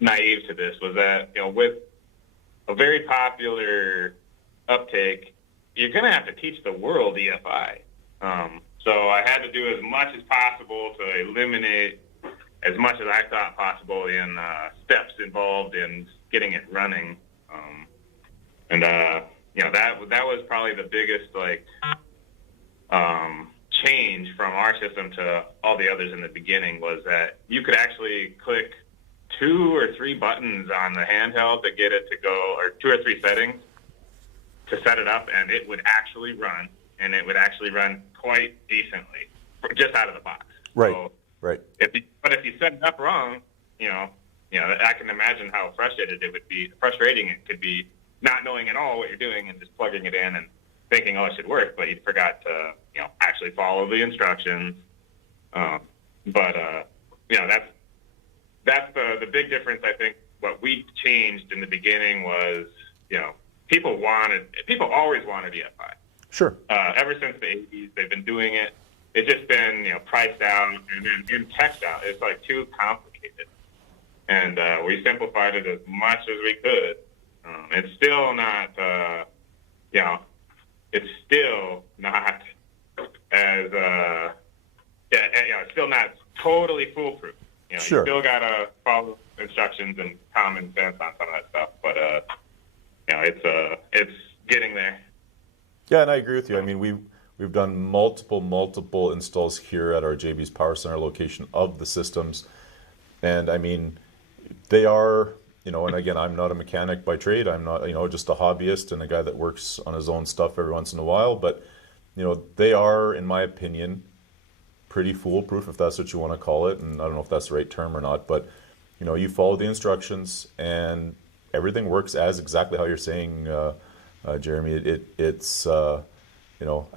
naive to this, was that, with a very popular uptake, you're going to have to teach the world EFI. So I had to do as much as possible to eliminate as much as I thought possible in steps involved in getting it running. That was probably the biggest, change from our system to all the others in the beginning, was that you could actually click 2 or 3 buttons on the handheld to get it to go, or 2 or 3 settings to set it up, and it would actually run, and it would actually run quite decently just out of the box. Right. So right. If you set it up wrong, I can imagine how frustrating it could be, not knowing at all what you're doing and just plugging it in and thinking, oh, it should work, but you forgot to, actually follow the instructions. That's the big difference. I think what we changed in the beginning was, people always wanted EFI. Sure. Ever since the 80s, they've been doing it. It's just been, priced out and then in text out. It's too complicated. And we simplified it as much as we could. It's still not, it's still not as, it's still not totally foolproof. Sure. You still got to follow instructions and common sense on some of that stuff. But, it's getting there. Yeah, and I agree with you. I mean, we've done multiple installs here at our JB's Power Center location of the systems. And, I mean, they are, and again, I'm not a mechanic by trade. I'm not, just a hobbyist and a guy that works on his own stuff every once in a while. But, they are, in my opinion, pretty foolproof, if that's what you want to call it. And I don't know if that's the right term or not. But, you follow the instructions and everything works as exactly how you're saying, Jeremy. It's I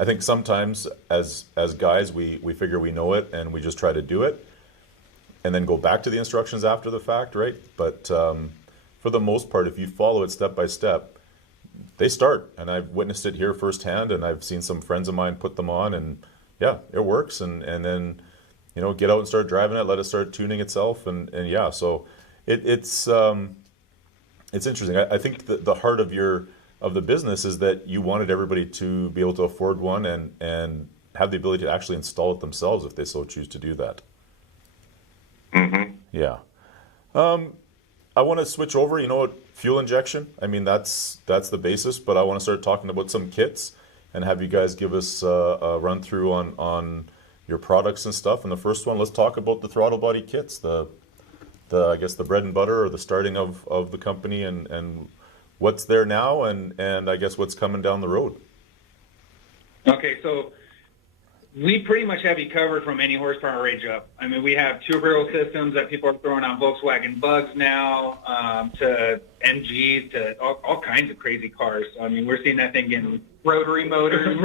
think sometimes as guys, we figure we know it and we just try to do it and then go back to the instructions after the fact, right? But for the most part, if you follow it step by step, they start. And I've witnessed it here firsthand, and I've seen some friends of mine put them on, and yeah, it works. And then, get out and start driving it, let it start tuning itself, and yeah, so it's interesting. I think the heart of the business is that you wanted everybody to be able to afford one and have the ability to actually install it themselves if they so choose to do that. Mm-hmm. Yeah. I want to switch over, fuel injection. I mean, that's the basis, but I want to start talking about some kits and have you guys give us a run through on your products and stuff. And the first one, let's talk about the throttle body kits, I guess the bread and butter, or the starting of the company, and what's there now, and I guess what's coming down the road. Okay, so we pretty much have you covered from any horsepower range up. I mean, we have 2-barrel systems that people are throwing on Volkswagen Bugs now, to MGs, to all kinds of crazy cars. I mean, we're seeing that thing getting Rotary motors,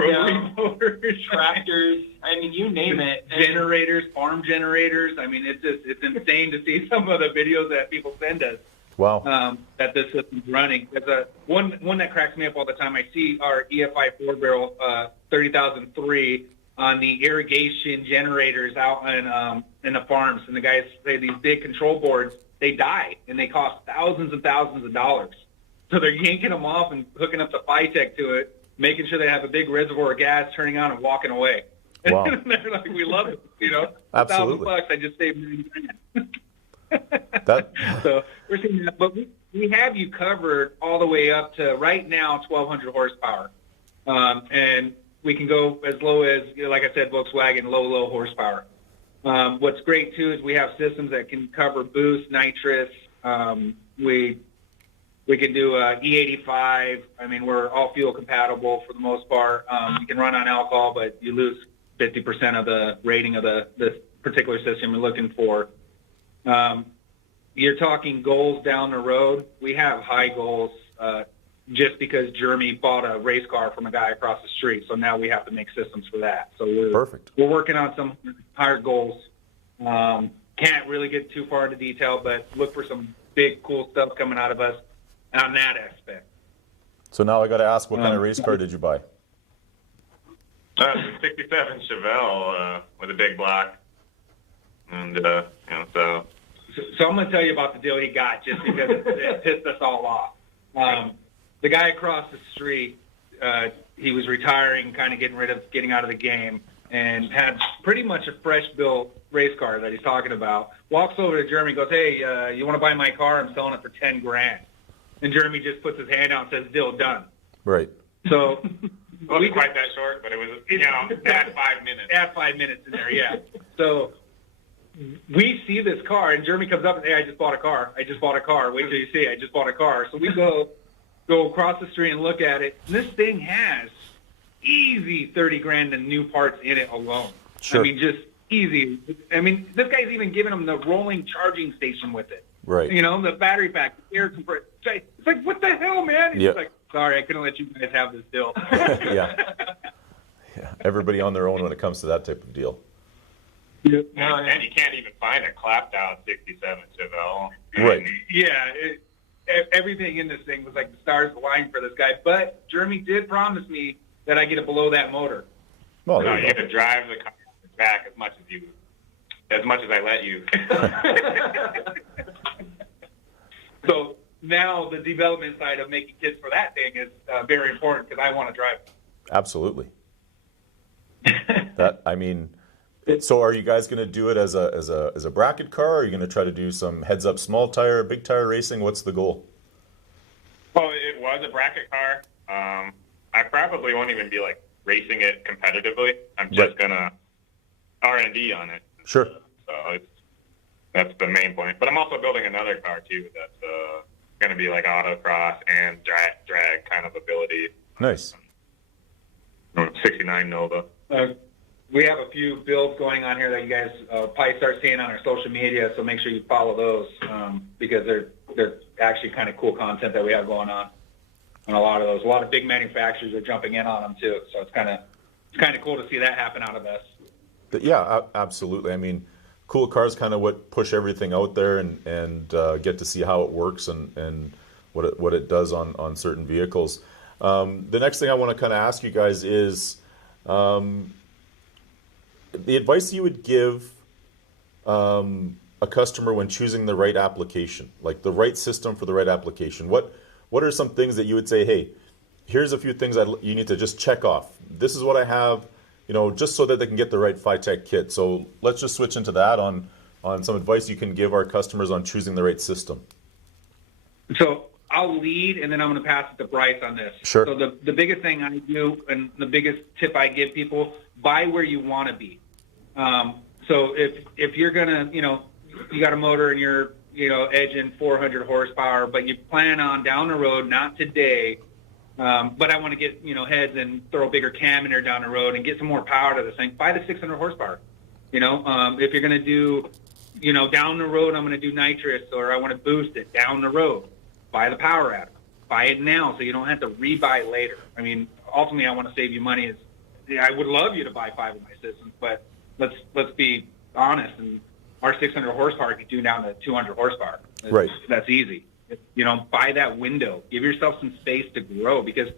motors, tractors. I mean, you name it. Generators, farm generators. I mean, it's insane to see some of the videos that people send us. Wow. That this system's running. There's one that cracks me up all the time. I see our EFI 4-barrel 30,003 on the irrigation generators out in the farms, and the guys say these big control boards, they die and they cost thousands and thousands of dollars. So they're yanking them off and hooking up the FiTech to it, making sure they have a big reservoir of gas, turning on and walking away. Wow. And they're like, we love it, Absolutely. $1,000, I just saved $9,000. So we're seeing that, but we have you covered all the way up to right now 1,200 horsepower, and we can go as low as, like I said, Volkswagen low horsepower. What's great too is we have systems that can cover boost, nitrous. We We can do E85. I mean, we're all fuel compatible for the most part. You can run on alcohol, but you lose 50% of the rating of this particular system you're looking for. You're talking goals down the road. We have high goals just because Jeremy bought a race car from a guy across the street, so now we have to make systems for that. So we're working on some higher goals. Can't really get too far into detail, but look for some big, cool stuff coming out of us on that aspect. So now I got to ask, what kind of race car did you buy? 67 Chevelle with a big block. And, so I'm going to tell you about the deal he got just because it pissed us all off. The guy across the street, he was retiring, kind of getting out of the game, and had pretty much a fresh-built race car that he's talking about. Walks over to Jeremy, goes, "Hey, you want to buy my car? I'm selling it for $10,000." And Jeremy just puts his hand out and says, "Deal done." Right. So it wasn't quite that short, but it was, add 5 minutes. Add 5 minutes in there, yeah. So we see this car, and Jeremy comes up and, "Hey, I just bought a car. I just bought a car. Wait till you see. I just bought a car." So we go across the street and look at it. And this thing has easy $30,000 in new parts in it alone. Sure. I mean, just easy. I mean, this guy's even giving him the rolling charging station with it. Right. The battery pack, the air compressor. It's like, what the hell, man? He's like, "Sorry, I couldn't let you guys have this deal." Yeah. Everybody on their own when it comes to that type of deal. Yeah. And you can't even find a clapped-out 67 Chevelle. Right. Yeah. Everything in this thing was like the stars aligned for this guy. But Jeremy did promise me that I get it below that motor. Well, you have to drive the car back as much as I let you. So now the development side of making kits for that thing is very important because I want to drive it. Absolutely. So are you guys going to do it as a bracket car? Or are you going to try to do some heads-up small tire, big tire racing? What's the goal? Well, it was a bracket car. I probably won't even be racing it competitively. I'm just gonna R&D on it. Sure. So that's the main point. But I'm also building another car too. That's going to be like autocross and drag kind of ability. Nice. 69 Nova. We have a few builds going on here that you guys probably start seeing on our social media, so make sure you follow those because they're actually kind of cool content that we have going on a lot of those. A lot of big manufacturers are jumping in on them too, so it's kind of cool to see that happen out of us. Yeah, absolutely. I mean, cool cars kind of what push everything out there and get to see how it works and what it does on certain vehicles. The next thing I want to kind of ask you guys is the advice you would give a customer when choosing the right application, like the right system for the right application. What are some things that you would say, hey, here's a few things you need to just check off. This is what I have, just so that they can get the right FiTech kit. So let's just switch into that on some advice you can give our customers on choosing the right system. So I'll lead, and then I'm going to pass it to Bryce on this. Sure. So the biggest thing I do, and the biggest tip I give people, buy where you want to be. So if you're going to, you got a motor and you're, edging 400 horsepower, but you plan on down the road, not today, but I want to get, heads and throw a bigger cam in there down the road and get some more power to this thing, buy the 600 horsepower. If you're going to do, down the road, I'm going to do nitrous or I want to boost it down the road, buy the power adder. Buy it now so you don't have to rebuy later. I mean, ultimately, I want to save you money. I would love you to buy 5 of my systems, but let's be honest. And our 600 horsepower can do down to 200 horsepower. Right. That's easy. Buy that window. Give yourself some space to grow because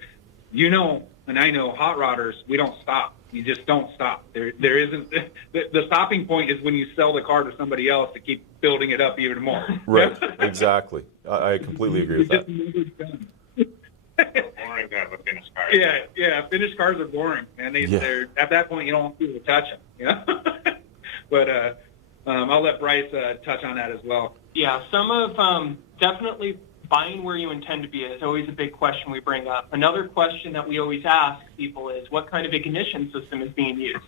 and I know hot rodders, we don't stop. You just don't stop. There isn't the stopping point is when you sell the car to somebody else to keep building it up even more. Right. Exactly. I completely agree with that. Boring to have a finished car. Yeah. Finished cars are boring, and they're at that point you don't want people to touch them. But I'll let Bryce touch on that as well. Yeah, some of definitely buying where you intend to be is always a big question we bring up. Another question that we always ask people is what kind of ignition system is being used.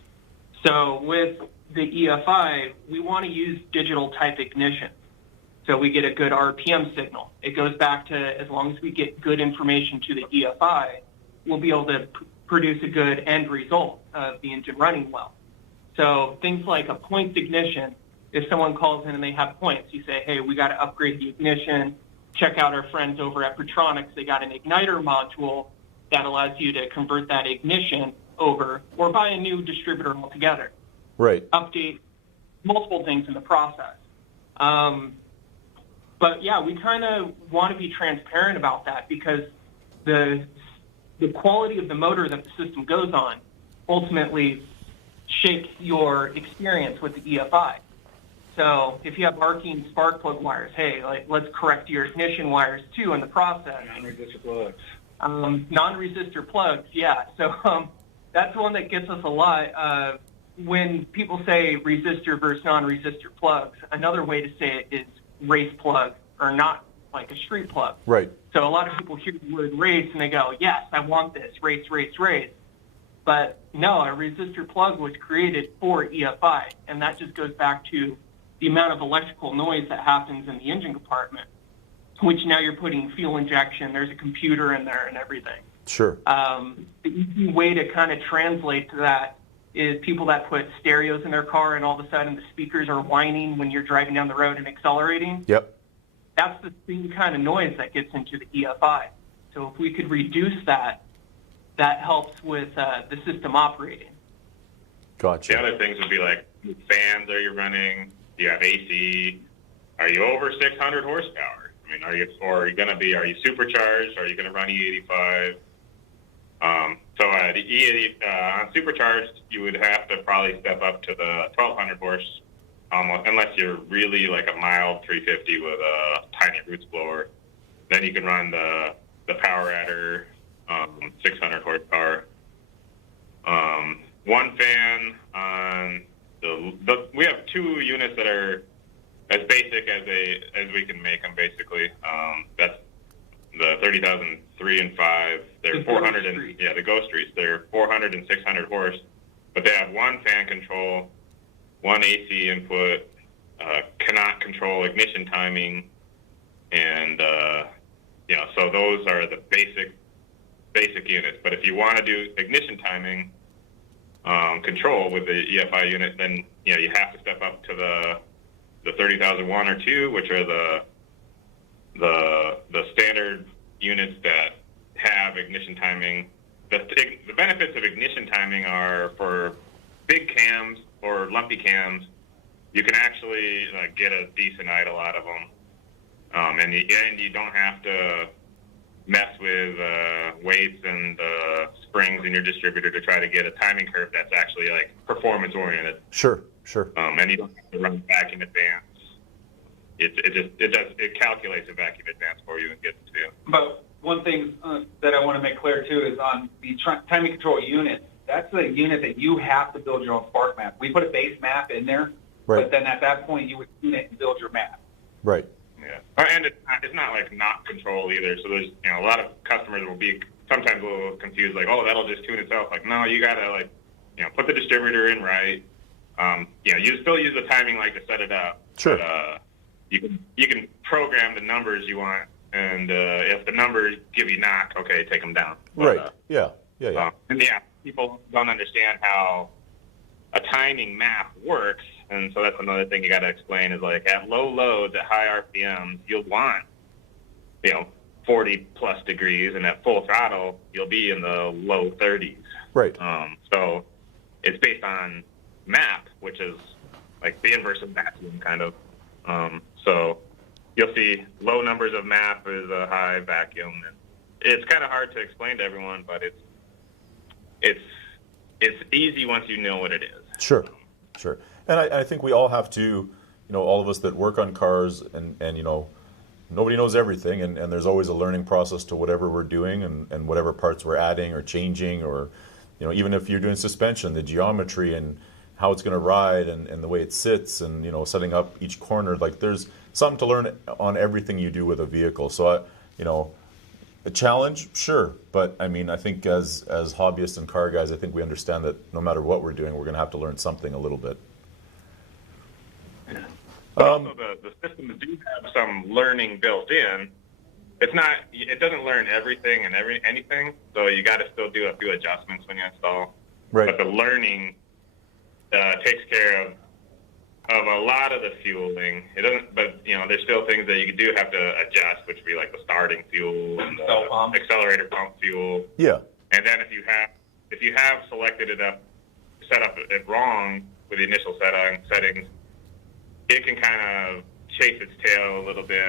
So with the EFI, we want to use digital type ignition. So we get a good RPM signal. It goes back to, as long as we get good information to the EFI, we'll be able to produce a good end result of the engine running well. So things like a points ignition, if someone calls in and they have points, you say, hey, we got to upgrade the ignition. Check out our friends over at Petronics. They got an igniter module that allows you to convert that ignition over, or buy a new distributor altogether. Right. Update multiple things in the process. But yeah, we kind of want to be transparent about that, because the quality of the motor that the system goes on ultimately shapes your experience with the EFI. So if you have arcing spark plug wires, hey, like, let's correct your ignition wires too in the process. Non-resistor plugs. Non-resistor plugs, yeah. So that's one that gets us a lot. When people say resistor versus non-resistor plugs, another way to say it is race plug, or not like a street plug. Right. So a lot of people hear the word race and they go, yes, I want this, race, race, race. But no, a resistor plug was created for EFI, and that just goes back to the amount of electrical noise that happens in the engine compartment, which now you're putting fuel injection, there's a computer in there and everything. Sure. The easy way to kind of translate to that is people that put stereos in their car and all of a sudden the speakers are whining when you're driving down the road and accelerating. Yep. That's the same kind of noise that gets into the EFI. So if we could reduce that, that helps with the system operating. Gotcha. The other things would be like, fans are you running? Do you have AC? Are you over 600 horsepower? I mean, are you supercharged? Are you going to run E85? The E80 on supercharged, you would have to probably step up to the 1200 horse, almost, unless you're really like a mild 350 with a tiny roots blower. Then you can run the power adder, 600 horsepower. One fan on we have two units that are as basic as we can make them, basically. That's the 30,003 and 5. They're 400 and the Ghost Streets. They're 400 and 600 horse, but they have one fan control, one AC input, cannot control ignition timing, and so those are the basic units. But if you want to do ignition timing control with the EFI unit, then you have to step up to the 30,001 or 2, which are the standard units that have ignition timing. The benefits of ignition timing are for big cams or lumpy cams, you can actually get a decent idle out of them, and you don't have to mess with weights and springs in your distributor to try to get a timing curve that's actually like performance oriented. Sure. And you don't have to run vacuum advance. It calculates a vacuum advance for you and gets it to you. But one thing that I want to make clear too is on the timing control unit, that's a unit that you have to build your own spark map. We put a base map in there, right, but then at that point you would tune it and build your map. Right. Yeah, and it's not like not control either. So there's a lot of customers will be sometimes a little confused, like, oh, that'll just tune itself. Like, no, you gotta put the distributor in right. You still use the timing to set it up. Sure. But, you can program the numbers you want, and if the numbers give you knock, okay, take them down. But, right. Yeah. And people don't understand how a timing map works, and so that's another thing you got to explain is at low loads at high RPMs, you'll want 40 plus degrees, and at full throttle you'll be in the low 30s. Right. So it's based on map, which is like the inverse of vacuum kind of. So you'll see low numbers of map is a high vacuum, and it's kind of hard to explain to everyone, but it's easy once you know what it is. Sure. And I think we all have to, all of us that work on cars, and nobody knows everything, and there's always a learning process to whatever we're doing and whatever parts we're adding or changing, or even if you're doing suspension, the geometry and how it's going to ride and the way it sits, and setting up each corner. There's something to learn on everything you do with a vehicle. So a challenge, sure, but I think as hobbyists and car guys, I think we understand that no matter what we're doing, we're going to have to learn something a little bit. But also the systems do have some learning built in. It doesn't learn everything and anything, so you got to still do a few adjustments when you install. Right. But the learning takes care of a lot of the fueling. It doesn't, but there's still things that you do have to adjust, which would be like the starting fuel and the accelerator pump fuel. Yeah. And then if you have selected it up, set up it wrong with the initial settings, it can kind of chase its tail a little bit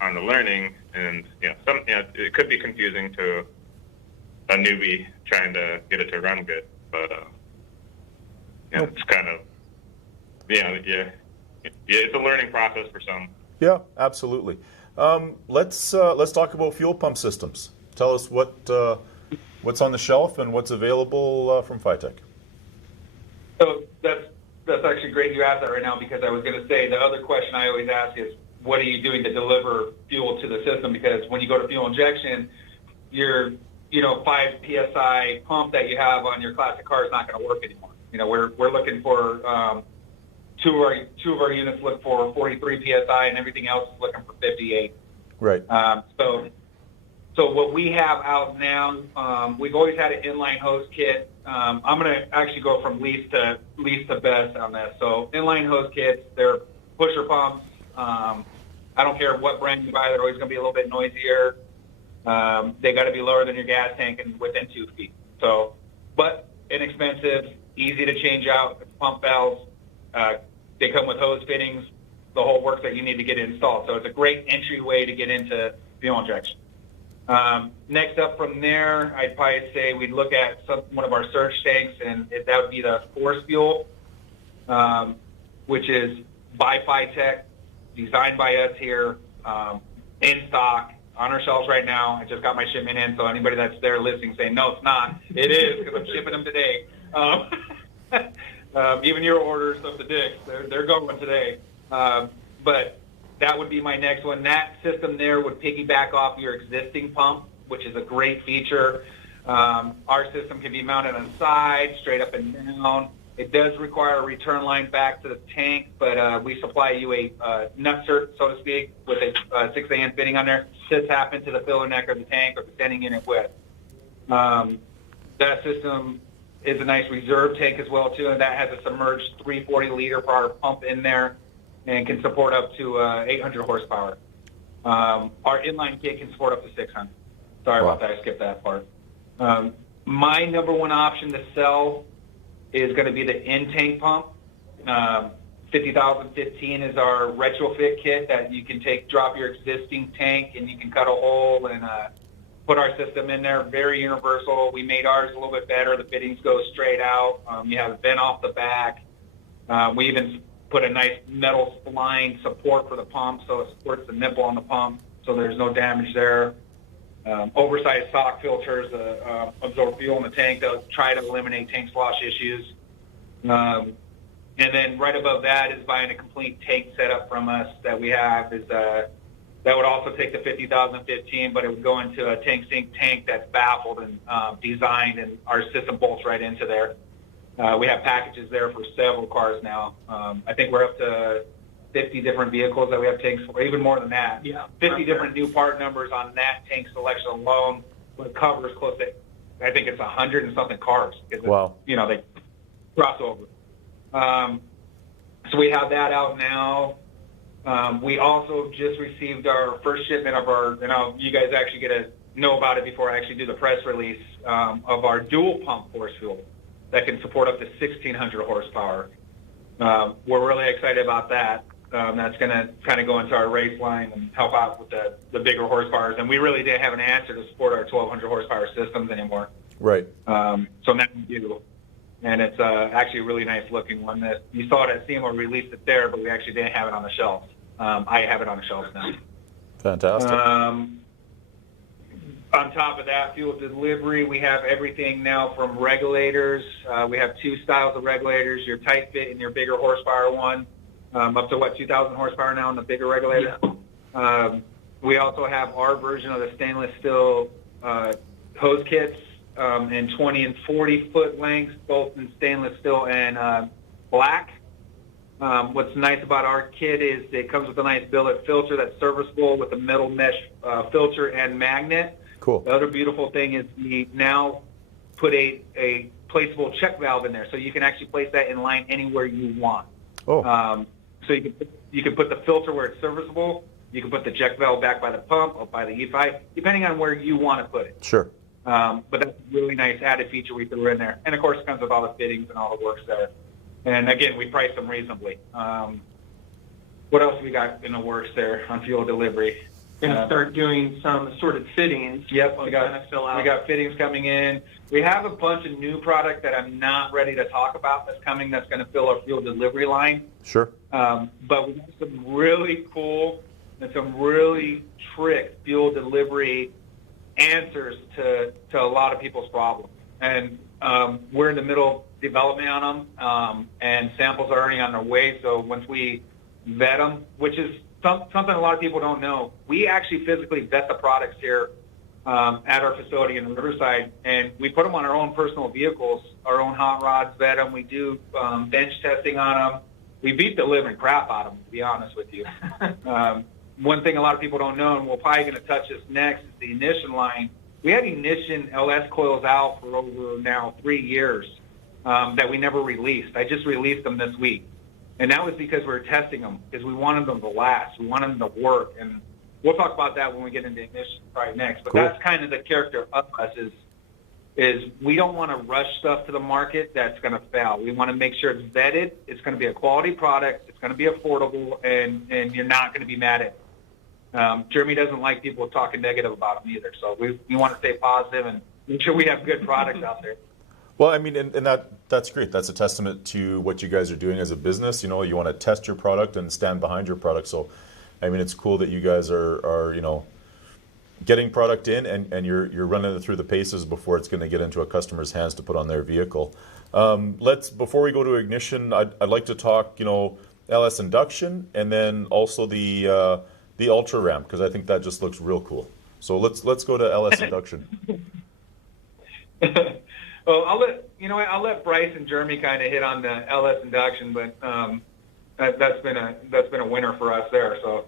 on the learning, and it could be confusing to a newbie trying to get it to run good. But it's kind of it's a learning process for some. Yeah, absolutely. Let's talk about fuel pump systems. Tell us what's on the shelf and what's available from FiTech. So that's actually great you asked that right now, because I was going to say the other question I always ask is, what are you doing to deliver fuel to the system? Because when you go to fuel injection, your 5 psi pump that you have on your classic car is not going to work anymore. We're looking for two of our units look for 43 psi, and everything else is looking for 58. Right. So what we have out now, we've always had an inline hose kit. I'm going to actually go from least to best on this. So inline hose kits, they're pusher pumps. I don't care what brand you buy, they're always going to be a little bit noisier. They got to be lower than your gas tank and within 2 feet. So, but inexpensive, easy to change out. Pump valves, they come with hose fittings, the whole works that you need to get it installed. So it's a great entryway to get into fuel injection. Next up from there, I'd probably say we'd look at one of our surge tanks, and that would be the Force Fuel, which is by FiTech, designed by us here, in stock, on our shelves right now. I just got my shipment in, so anybody that's there listening saying, no, it's not, it is, because I'm shipping them today. Even your orders of the Dicks, they're going today. But that would be my next one. That system there would piggyback off your existing pump, which is a great feature. Our system can be mounted on the side, straight up and down. It does require a return line back to the tank, but we supply you a nut cert, so to speak, with a 6AN fitting on there to tap into the filler neck of the tank or the standing unit width. That system is a nice reserve tank as well, too, and that has a submerged 340-liter per hour pump in there and can support up to 800 horsepower. Our inline kit can support up to 600. Sorry about that, I skipped that part. My number one option to sell is going to be the in-tank pump. 50,015 is our retrofit kit that you can drop your existing tank, and you can cut a hole and put our system in there. Very universal. We made ours a little bit better. The fittings go straight out. You have a vent off the back. We even put a nice metal spline support for the pump, so it supports the nipple on the pump, so there's no damage there. Oversized sock filters absorb fuel in the tank. They'll try to eliminate tank slosh issues. And then right above that is buying a complete tank setup from us that we have. That would also take the 50,015, but it would go into a tank sink tank that's baffled and designed, and our system bolts right into there. We have packages there for several cars now. I think we're up to 50 different vehicles that we have tanks for, even more than that. Yeah, 50 different new part numbers on that tank selection alone, with covers close to, I think it's 100 and something cars. Wow. They cross over. So we have that out now. We also just received our first shipment of you guys actually get to know about it before I actually do the press release, of our dual pump force fuel that can support up to 1,600 horsepower. We're really excited about that. That's going to kind of go into our race line and help out with the bigger horsepowers. And we really didn't have an answer to support our 1,200 horsepower systems anymore. Right. So now we do. And it's actually a really nice looking one. That you saw it at SEMA, released it there, but we actually didn't have it on the shelves. I have it on the shelves now. Fantastic. On top of that, fuel delivery, we have everything now from regulators. We have 2 styles of regulators, your tight fit and your bigger horsepower one, up to 2,000 horsepower now in the bigger regulator. Yeah. We also have our version of the stainless steel hose kits in 20 and 40 foot lengths, both in stainless steel and black. What's nice about our kit is it comes with a nice billet filter that's serviceable with a metal mesh filter and magnet. Cool. The other beautiful thing is we now put a placeable check valve in there, so you can actually place that in line anywhere you want. Oh. So you can put the filter where it's serviceable. You can put the check valve back by the pump or by the E5, depending on where you want to put it. Sure. But that's a really nice added feature we threw in there. And, of course, it comes with all the fittings and all the works there. And, again, we price them reasonably. What else we got in the works there on fuel delivery? Going to start doing some assorted fittings. Yep, we got fittings coming in. We have a bunch of new product that I'm not ready to talk about that's coming that's going to fill our fuel delivery line. Sure. But we have some really cool and some really trick fuel delivery answers to a lot of people's problems. And we're in the middle of development on them, and samples are already on their way. So once we vet them, which is something a lot of people don't know, we actually physically vet the products here at our facility in Riverside, and we put them on our own personal vehicles, our own hot rods, vet them. We do bench testing on them. We beat the living crap out of them, to be honest with you. One thing a lot of people don't know, and we're probably going to touch this next, is the ignition line. We had ignition LS coils out for over now 3 years that we never released. I just released them this week. And that was because we were testing them, because we wanted them to last. We wanted them to work. And we'll talk about that when we get into ignition probably next. But That's kind of the character of us is we don't want to rush stuff to the market that's going to fail. We want to make sure it's vetted. It's going to be a quality product. It's going to be affordable, and you're not going to be mad at it. Jeremy doesn't like people talking negative about him either. So we want to stay positive and make sure we have good products out there. Well, I mean, and that's great. That's a testament to what you guys are doing as a business. You know, you want to test your product and stand behind your product. So, I mean, it's cool that you guys are you know, getting product in and you're running it through the paces before it's going to get into a customer's hands to put on their vehicle. Before we go to ignition, I'd like to talk, you know, LS induction and then also the Ultra Ramp, because I think that just looks real cool. So let's go to LS induction. Well, I'll let Bryce and Jeremy kind of hit on the LS induction, but that's been a winner for us there. So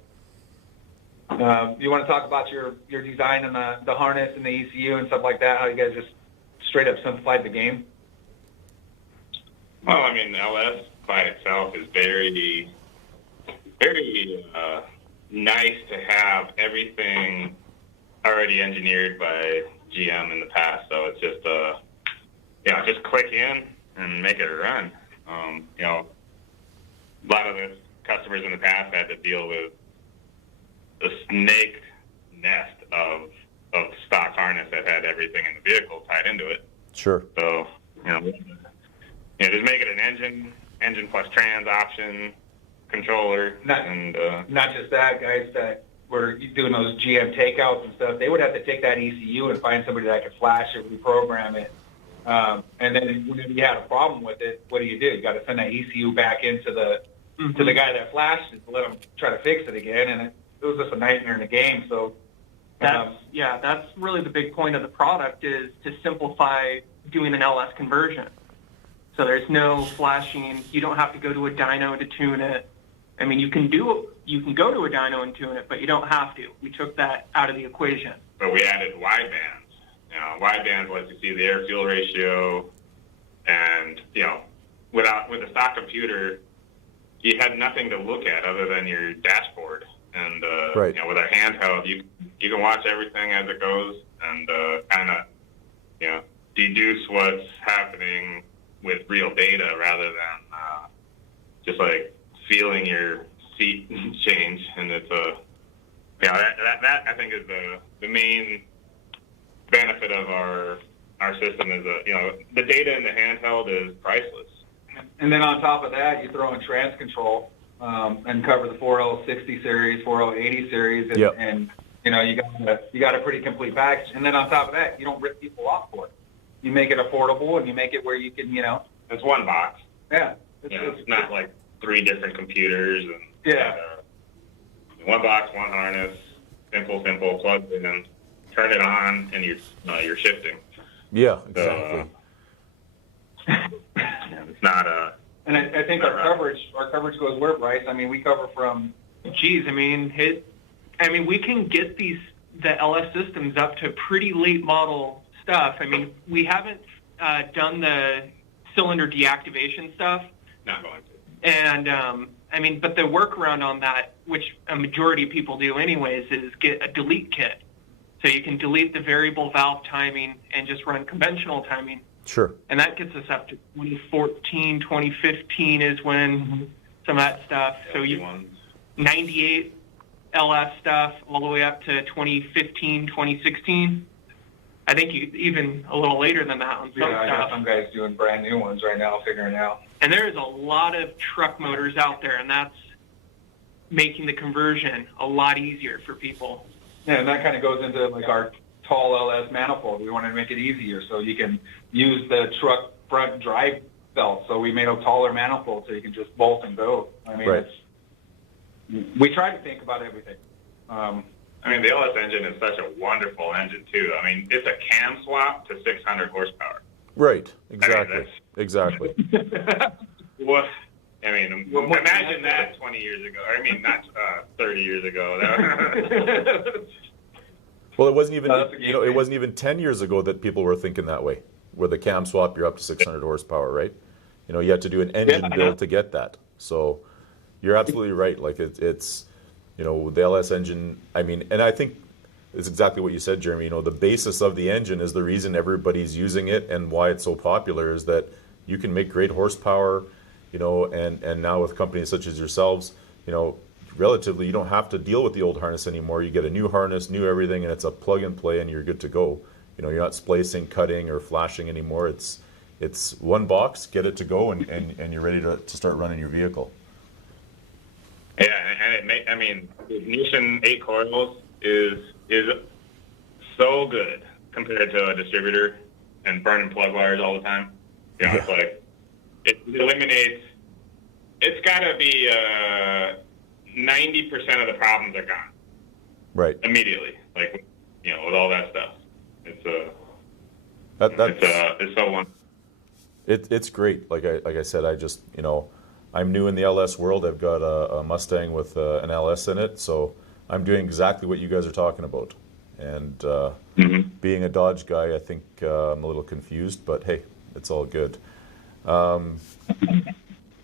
you want to talk about your design and the harness and the ECU and stuff like that? How you guys just straight up simplified the game? Well, I mean, LS by itself is very, very nice to have everything already engineered by GM in the past. So it's just just click in and make it run. You know, a lot of the customers in the past had to deal with a snake nest of stock harness that had everything in the vehicle tied into it. Sure. So, just make it an engine plus trans option, controller. Not just that, guys, that were doing those GM takeouts and stuff. They would have to take that ECU and find somebody that could flash it, reprogram it. And then when you had a problem with it, what do? You got to send that ECU back into the guy that flashed it to let him try to fix it again. And it was just a nightmare in the game. So that's really the big point of the product, is to simplify doing an LS conversion. So there's no flashing. You don't have to go to a dyno to tune it. I mean, you can go to a dyno and tune it, but you don't have to. We took that out of the equation. But we added wide bands. Wide bands lets you see the air-fuel ratio, and with a stock computer, you had nothing to look at other than your dashboard. And right. With our handheld, you can watch everything as it goes, and kind of deduce what's happening with real data rather than just like feeling your seat change. And it's that I think is the main benefit of our system is the data in the handheld is priceless. And then on top of that, you throw in trans control and cover the 4L60 series, 4L80 series, and, yep. and you got a pretty complete package. And then on top of that, you don't rip people off for it. You make it affordable, and you make it where you can, It's one box. Yeah. It's not like 3 different computers and yeah. One box, one harness, simple, plug it in, turn it on, and you're shifting. Yeah, exactly. It's not And I think our coverage goes where, Bryce? I mean, we cover from. Geez, I mean, we can get the LS systems up to pretty late model stuff. I mean, we haven't done the cylinder deactivation stuff. Not going to. And, but the workaround on that, which a majority of people do anyways, is get a delete kit. So you can delete the variable valve timing and just run conventional timing. Sure. And that gets us up to 2014, 2015 is when some of that stuff. So 98 LS stuff all the way up to 2015, 2016. I think even a little later than that on some I know stuff. some guys doing brand new ones right now, figuring out. And there's a lot of truck motors out there, and that's making the conversion a lot easier for people. Yeah, and that kind of goes into like our tall LS manifold. We wanted to make it easier so you can use the truck front drive belt. So we made a taller manifold so you can just bolt and go. I mean, we try to think about everything. The LS engine is such a wonderful engine too. I mean, it's a cam swap to 600 horsepower. Right. Exactly. Exactly. What? Imagine that 20 years ago. Not 30 years ago. Well, it wasn't even it wasn't even 10 years ago that people were thinking that way. Where the cam swap, you're up to 600 horsepower, right? You had to do an engine build to get that. So you're absolutely right. Like it's the LS engine. And I think it's exactly what you said, Jeremy. The basis of the engine is the reason everybody's using it and why it's so popular is that you can make great horsepower. And now with companies such as yourselves, relatively, you don't have to deal with the old harness anymore. You get a new harness, new everything, and it's a plug and play, and you're good to go. You're not splicing, cutting, or flashing anymore. It's one box, get it to go, and you're ready to start running your vehicle. Yeah, and the Ignition 8 coils is so good compared to a distributor and burning plug wires all the time. It's like it eliminates. It's got to be 90% of the problems are gone. Right. Immediately, with all that stuff. It's so wonderful. It's great. Like I said, I just I'm new in the LS world. I've got a Mustang with an LS in it, so I'm doing exactly what you guys are talking about. And being a Dodge guy, I think I'm a little confused, but hey, it's all good.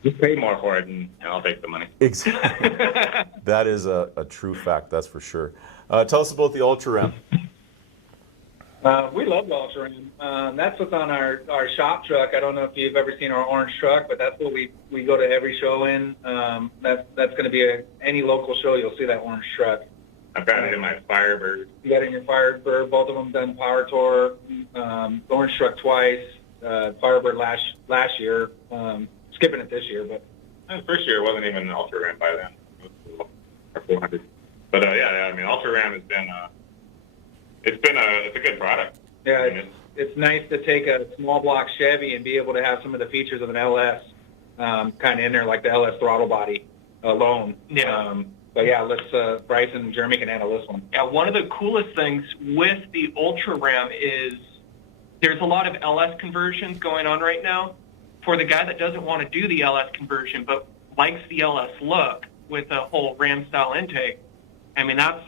Just pay more for it, and I'll take the money. Exactly. That is a true fact, that's for sure. Tell us about the Ultra Ram. We love the Ultra Ram. That's what's on our shop truck. I don't know if you've ever seen our orange truck, but that's what we go to every show in. That's going to be any local show, you'll see that orange truck. I've got it in my Firebird. You got it in your Firebird. Both of them done Power Tour. Orange truck twice. Firebird last year. Skipping it this year, but the first year it wasn't even an Ultra Ram by then. It was or 400. But Ultra Ram has been it's a good product. Yeah, it's nice to take a small block Chevy and be able to have some of the features of an LS kind of in there, like the LS throttle body alone. Yeah. But yeah, let's Bryce and Jeremy can handle this one. Yeah, one of the coolest things with the Ultra Ram is there's a lot of LS conversions going on right now. For the guy that doesn't want to do the LS conversion but likes the LS look with a whole Ram style intake, that's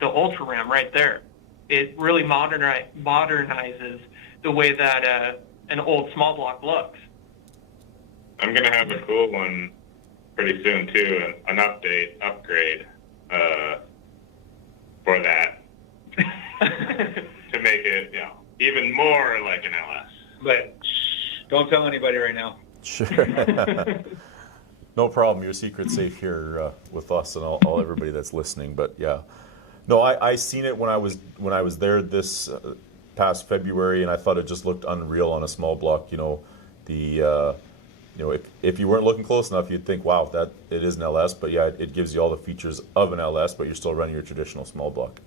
the Ultra Ram right there. It really modernizes the way that an old small block looks. I'm going to have a cool one pretty soon too, an upgrade for that to make it even more like an LS. But don't tell anybody right now. Sure. No problem. Your secret's safe here with us and all everybody that's listening. But yeah, no, I seen it when I was there this past February, and I thought it just looked unreal on a small block. If you weren't looking close enough, you'd think, wow, that it is an LS. But yeah, it gives you all the features of an LS, but you're still running your traditional small block.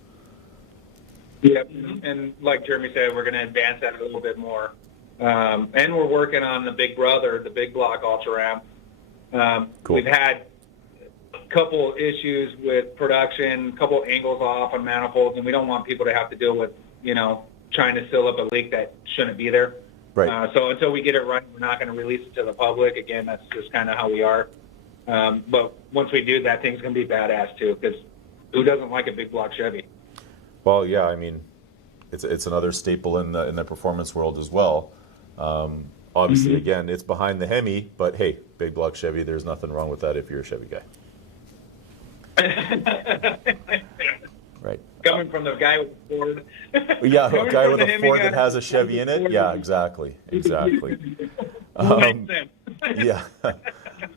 Yep, and like Jeremy said, we're going to advance that a little bit more. And we're working on the big brother, the big block Ultra Ram. Cool. We've had a couple issues with production, a couple angles off on manifolds, and we don't want people to have to deal with, trying to seal up a leak that shouldn't be there. Right. So until we get it right, we're not going to release it to the public. Again, that's just kind of how we are. But once we do, that thing's going to be badass too, because who doesn't like a big block Chevy? Well, yeah, I mean, it's another staple in the performance world as well. Obviously, again, it's behind the Hemi, but hey, big block Chevy, there's nothing wrong with that if you're a Chevy guy. Right. Coming from the guy with the Ford. Yeah, a guy with a Ford that has a Chevy in it. Yeah, exactly. Makes sense. Yeah.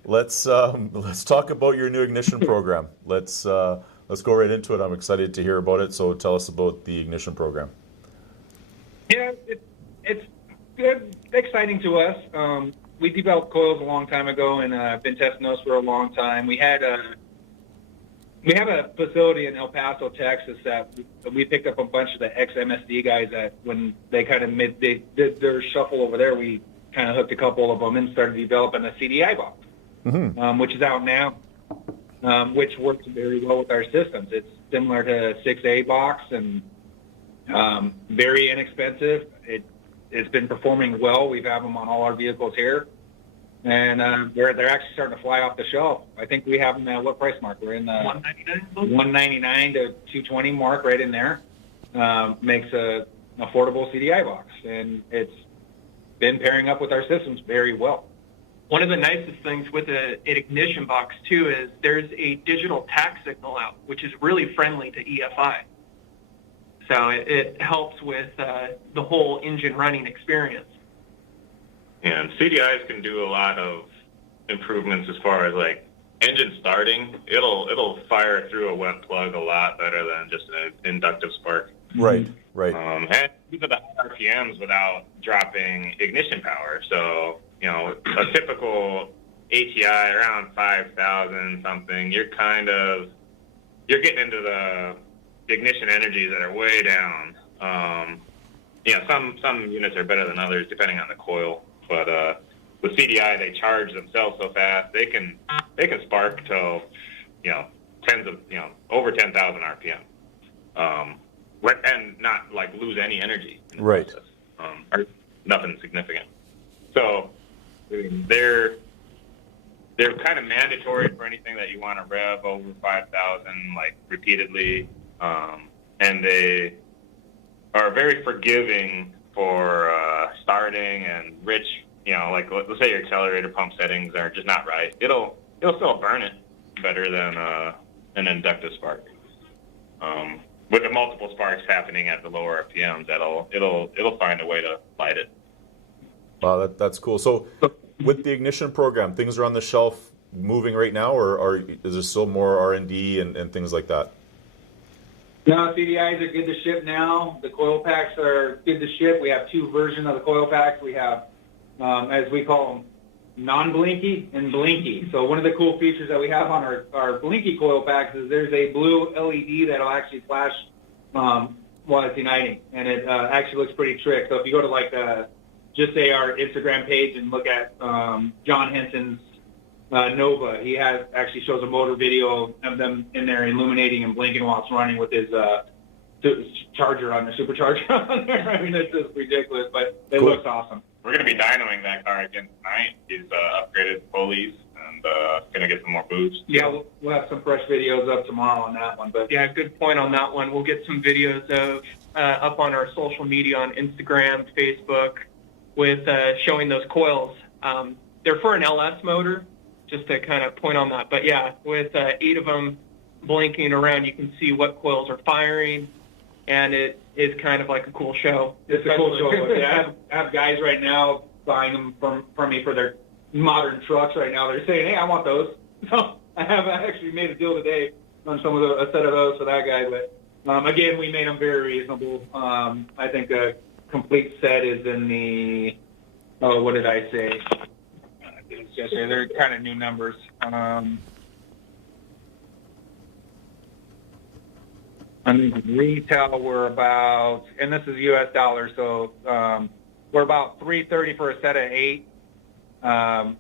Let's talk about your new ignition program. Let's go right into it. I'm excited to hear about it. So tell us about the ignition program. Yeah, it's good, exciting to us. We developed coils a long time ago, and been testing those for a long time. We have a facility in El Paso, Texas, that we picked up a bunch of the ex-MSD guys that when they kind of they did their shuffle over there, we kind of hooked a couple of them and started developing a CDI box, which is out now, which works very well with our systems. It's similar to a 6A box and very inexpensive. It's been performing well. We've had them on all our vehicles here. And they're actually starting to fly off the shelf. I think we have them at what price mark? We're in the $199 to $220 mark, right in there. Makes a affordable CDI box, and it's been pairing up with our systems very well. One of the nicest things with an ignition box too is there's a digital tach signal out, which is really friendly to EFI. So it helps with the whole engine running experience. And CDIs can do a lot of improvements as far as like engine starting. It'll fire through a wet plug a lot better than just an inductive spark. Right. And these are the high RPMs without dropping ignition power. So, a typical ATI around 5,000 something, you're getting into the ignition energies that are way down. Some units are better than others depending on the coil. But with CDI, they charge themselves so fast they can spark till over 10,000 RPM, and not like lose any energy in the process, or nothing significant. So they're kind of mandatory for anything that you want to rev over 5,000 like repeatedly, and they are very forgiving for starting and rich, like let's say your accelerator pump settings are just not right. It'll still burn it better than an inductive spark. With the multiple sparks happening at the lower RPMs, it'll find a way to light it. Wow, that's cool. So with the ignition program, things are on the shelf moving right now, or is there still more R&D and things like that? No, CDIs are good to ship now. The coil packs are good to ship. We have two versions of the coil packs. We have, as we call them, non-blinky and blinky. So one of the cool features that we have on our blinky coil packs is there's a blue LED that'll actually flash while it's igniting, and it actually looks pretty trick. So if you go to just say our Instagram page and look at John Henson's Nova, he actually shows a motor video of them in there illuminating and blinking while it's running with his charger on there, supercharger on there. I mean, it's just ridiculous, but it looks awesome. We're going to be dynoing that car again tonight. He's upgraded pulleys and going to get some more boost. Yeah, we'll have some fresh videos up tomorrow on that one. But yeah, good point on that one. We'll get some videos of up on our social media on Instagram, Facebook, with showing those coils. They're for an LS motor, just to kind of point on that. But yeah, with 8 of them blinking around, you can see what coils are firing, and it is kind of like a cool show. It's a cool show. Yeah, I have guys right now buying them from me for their modern trucks right now. They're saying, hey, I want those. So I actually made a deal today on a set of those for that guy. But again, we made them very reasonable. I think a complete set is in the, what did I say? They're kind of new numbers. On retail, we're about, and this is U.S. dollars, so we're about $330 for a set of 8. And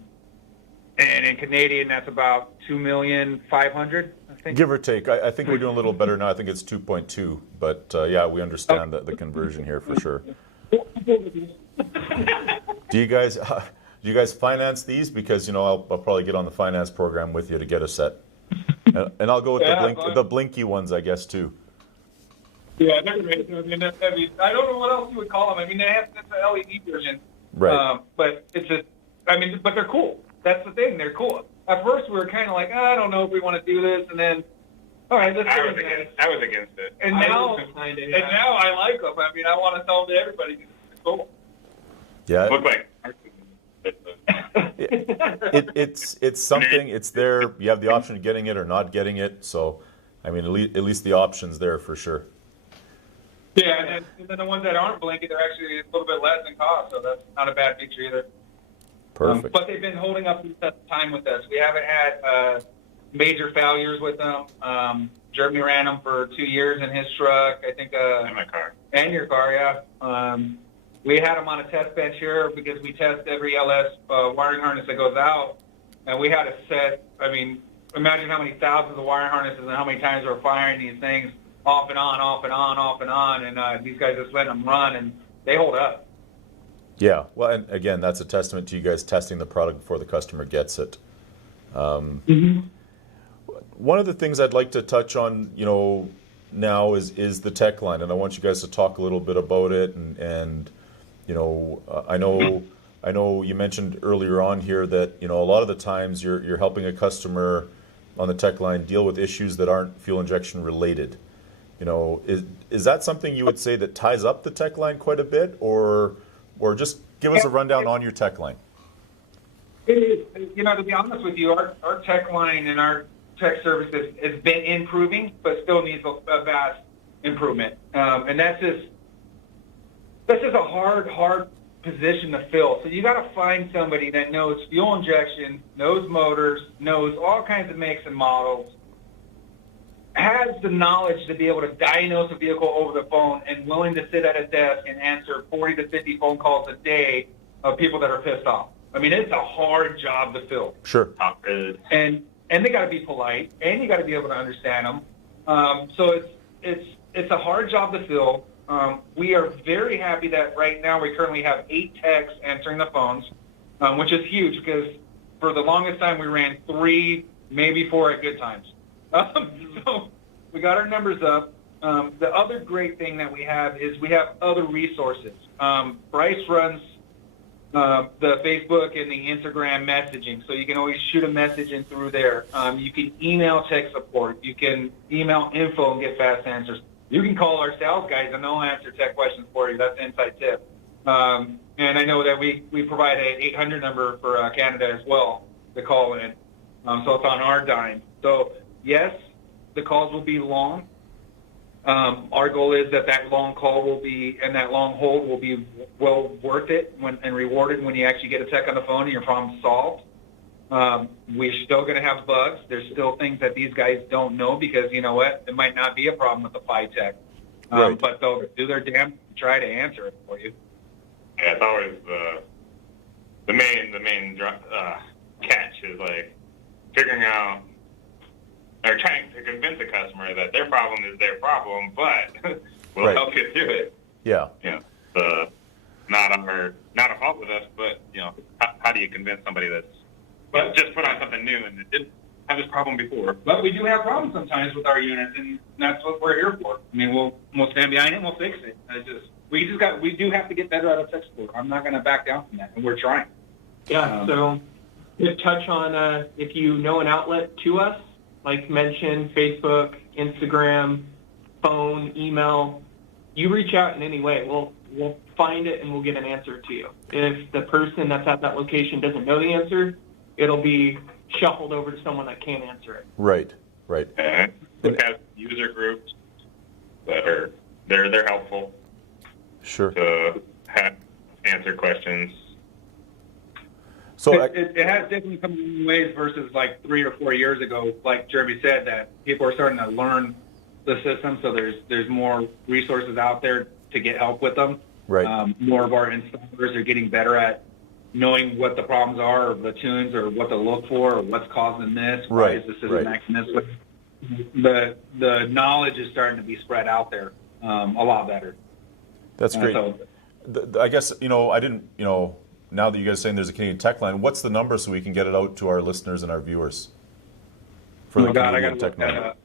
in Canadian, that's about $2,500,000, I think. Give or take. I think we're doing a little better now. I think it's 2.2, but yeah, we understand the conversion here for sure. Do you guys finance these? Because I'll probably get on the finance program with you to get a set, and I'll go with the blinky ones, I guess, too. Yeah, they're great. I mean, I don't know what else you would call them. I mean, it's an LED version, right? But it's but they're cool. That's the thing. They're cool. At first, we were kind of like, I don't know if we want to do this, and then, all right, let's do it. I was against it. And now I like them. I mean, I want to tell them to everybody. It's cool. Yeah. Look like. It's something. It's there. You have the option of getting it or not getting it. So, I mean, at least the option's there for sure. Yeah, and then the ones that aren't blinking, they're actually a little bit less in cost, so that's not a bad feature either. Perfect. But they've been holding up the time with us. We haven't had major failures with them. Jeremy ran them for 2 years in his truck, I think. In my car. And your car, yeah. We had them on a test bench here because we test every LS wiring harness that goes out, and we had a set. I mean, imagine how many thousands of wiring harnesses and how many times we're firing these things off and on, off and on, off and on, and these guys just let them run, and they hold up. Yeah, well, and again, that's a testament to you guys testing the product before the customer gets it. One of the things I'd like to touch on, now is the tech line, and I want you guys to talk a little bit about it. And I know you mentioned earlier on here that a lot of the times you're helping a customer on the tech line deal with issues that aren't fuel injection related. Is that something you would say that ties up the tech line quite a bit, or just give us a rundown on your tech line? It is. To be honest with you, our tech line and our tech services has been improving, but still needs a vast improvement. And that's just a hard position to fill. So you got to find somebody that knows fuel injection, knows motors, knows all kinds of makes and models, has the knowledge to be able to diagnose a vehicle over the phone, and willing to sit at a desk and answer 40 to 50 phone calls a day of people that are pissed off. I mean, it's a hard job to fill. Sure. And they got to be polite, and you got to be able to understand them. So it's a hard job to fill. We are very happy that right now we currently have 8 techs answering the phones, which is huge because for the longest time we ran 3, maybe 4 at good times. So we got our numbers up. The other great thing that we have is we have other resources. Bryce runs the Facebook and the Instagram messaging, so you can always shoot a message in through there. You can email tech support. You can email info and get fast answers. You can call our sales guys and they'll answer tech questions for you. That's an inside tip. And I know that we provide an 800 number for Canada as well to call in. So it's on our dime. So yes, the calls will be long. Our goal is that long call will be, and that long hold will be well worth it and rewarded when you actually get a tech on the phone and your problem's solved. We're still going to have bugs. There's still things that these guys don't know because, you know what, it might not be a problem with the FiTech. Right. But they'll do their damn to try to answer it for you. Yeah, it's always the main catch is like figuring out or trying to convince a customer that their problem is their problem, but we'll help you through it. Yeah. Not a fault with us, but how do you convince somebody that's just put on something new and it didn't have this problem before? But we do have problems sometimes with our units, and that's what we're here for. I mean, we'll stand behind it and we'll fix it. We do have to get better at our tech support. I'm not going to back down from that, and we're trying. Yeah. So to touch on if you know an outlet to us, like mentioned, Facebook, Instagram, phone, email, you reach out in any way. We'll find it and we'll get an answer to you. If the person that's at that location doesn't know the answer, it'll be shuffled over to someone that can answer it. Right. And we have user groups that are they're helpful. Sure. To answer questions. So it has definitely come in ways versus like 3 or 4 years ago. Like Jeremy said, that people are starting to learn the system, so there's more resources out there to get help with them. Right. More of our installers are getting better at knowing what the problems are, or the tunes, or what to look for, or what's causing this. Why is the system acting this way? The knowledge is starting to be spread out there a lot better. That's great. I guess, I didn't, now that you guys are saying there's a Canadian tech line, what's the number so we can get it out to our listeners and our viewers? For Oh the my God, I Canadian got to tech look that line. up.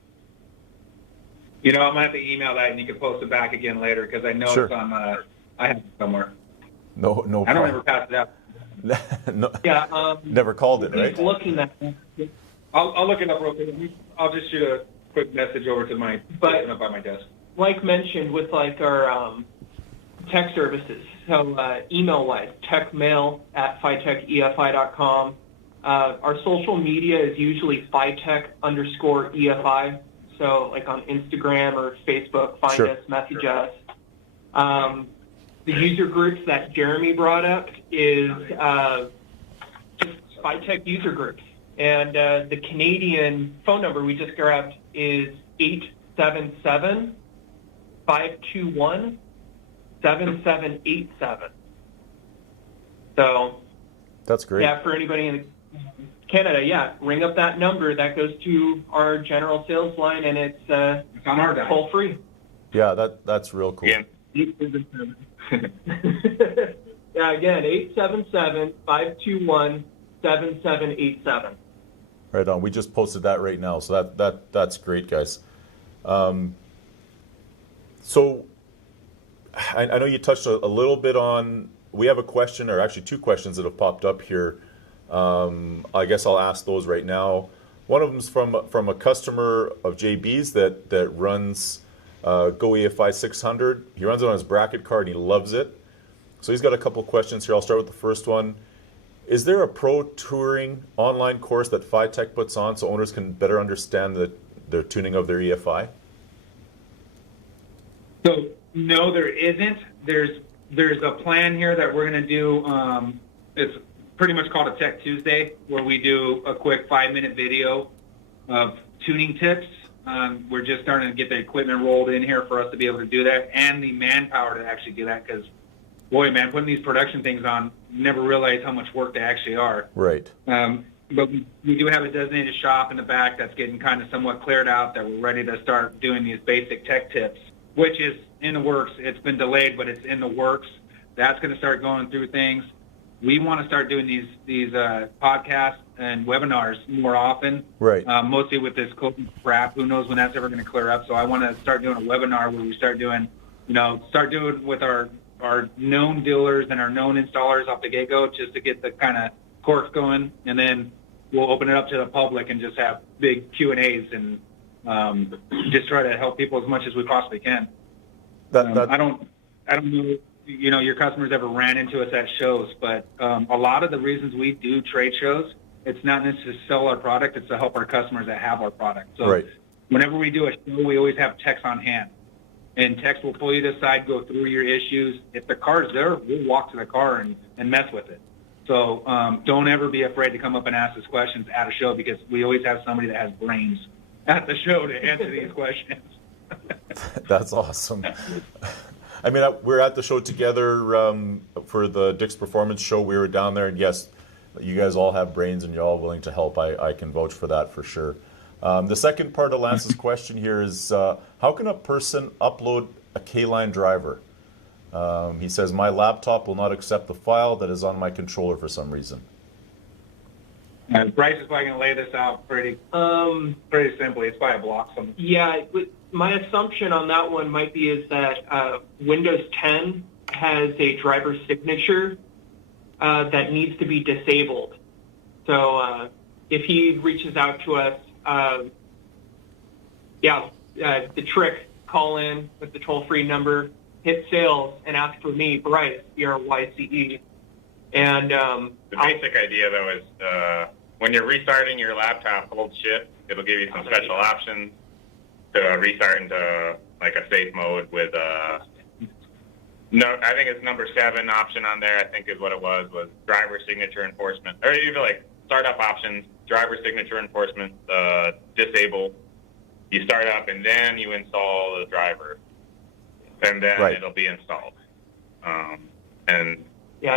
I'm going to have to email that and you can post it back again later because I know Sure. it's on, I have it somewhere. No I don't problem. ever pass it out. No, Yeah. never called it, right? He's looking at. I'll look it up real quick. I'll just shoot a quick message over to my, But- up by my desk. Like mentioned with like our tech services, so email-wise, techmail@FiTechEFI.com. Our social media is usually FiTech_EFI. So like on Instagram or Facebook, find Sure. us, message us. The user groups that Jeremy brought up is just FiTech user groups. And the Canadian phone number we just grabbed is 877-521-7787. So, That's great. yeah, for anybody in Canada, yeah, ring up that number. That goes to our general sales line, and it's It's on our dial. toll free. Yeah, that's real cool. Yeah. Yeah, again, 877-521-7787. Right on. We just posted that right now, so that's great, guys. So I know you touched a little bit on. We have a question, or actually two questions that have popped up here. I guess I'll ask those right now. One of them is from a customer of JB's that runs Go EFI 600. He runs it on his bracket car and he loves it. So he's got a couple of questions here. I'll start with the first one. Is there a pro touring online course that FiTech puts on so owners can better understand their tuning of their EFI? So no, there isn't. There's a plan here that we're going to do. It's pretty much called a Tech Tuesday, where we do a quick 5-minute video of tuning tips. We're just starting to get the equipment rolled in here for us to be able to do that, and the manpower to actually do that. Because, boy, man, putting these production things on, you never realize how much work they actually are. Right. But we do have a designated shop in the back that's getting kind of somewhat cleared out, that we're ready to start doing these basic tech tips, which is in the works. It's been delayed, but it's in the works. That's going to start going through things. We want to start doing these podcasts and webinars more often. Right. Mostly with this COVID crap. Who knows when that's ever going to clear up? So I want to start doing a webinar where we start doing with our known dealers and our known installers off the get-go, just to get the kind of course going, and then we'll open it up to the public and just have big Q&As and just try to help people as much as we possibly can. I don't know, your customers ever ran into us at shows, but a lot of the reasons we do trade shows, it's not necessarily to sell our product, it's to help our customers that have our product. So Right. whenever we do a show, we always have techs on hand. And techs will pull you to the side, go through your issues. If the car's there, we'll walk to the car and mess with it. So don't ever be afraid to come up and ask us questions at a show, because we always have somebody that has brains at the show to answer these questions. That's awesome. I mean, we're at the show together for the Dick's Performance Show. We were down there, and yes, you guys all have brains and you're all willing to help. I can vouch for that for sure. The second part of Lance's question here is, how can a person upload a K-line driver? He says, my laptop will not accept the file that is on my controller for some reason. Bryce is probably going to lay this out pretty simply. It's by a block. Yeah, my assumption on that one might be is that Windows 10 has a driver signature that needs to be disabled. So if he reaches out to us, the trick, call in with the toll-free number, hit sales, and ask for me, Bryce, BRYCE. And the basic idea, though, is when you're restarting your laptop, hold shift. It'll give you some special options to restart into like a safe mode with I think it's number 7 option on there, I think is what it was driver signature enforcement. Or even like startup options, driver signature enforcement, disable. You start up and then you install the driver. And then it'll be installed. Yeah,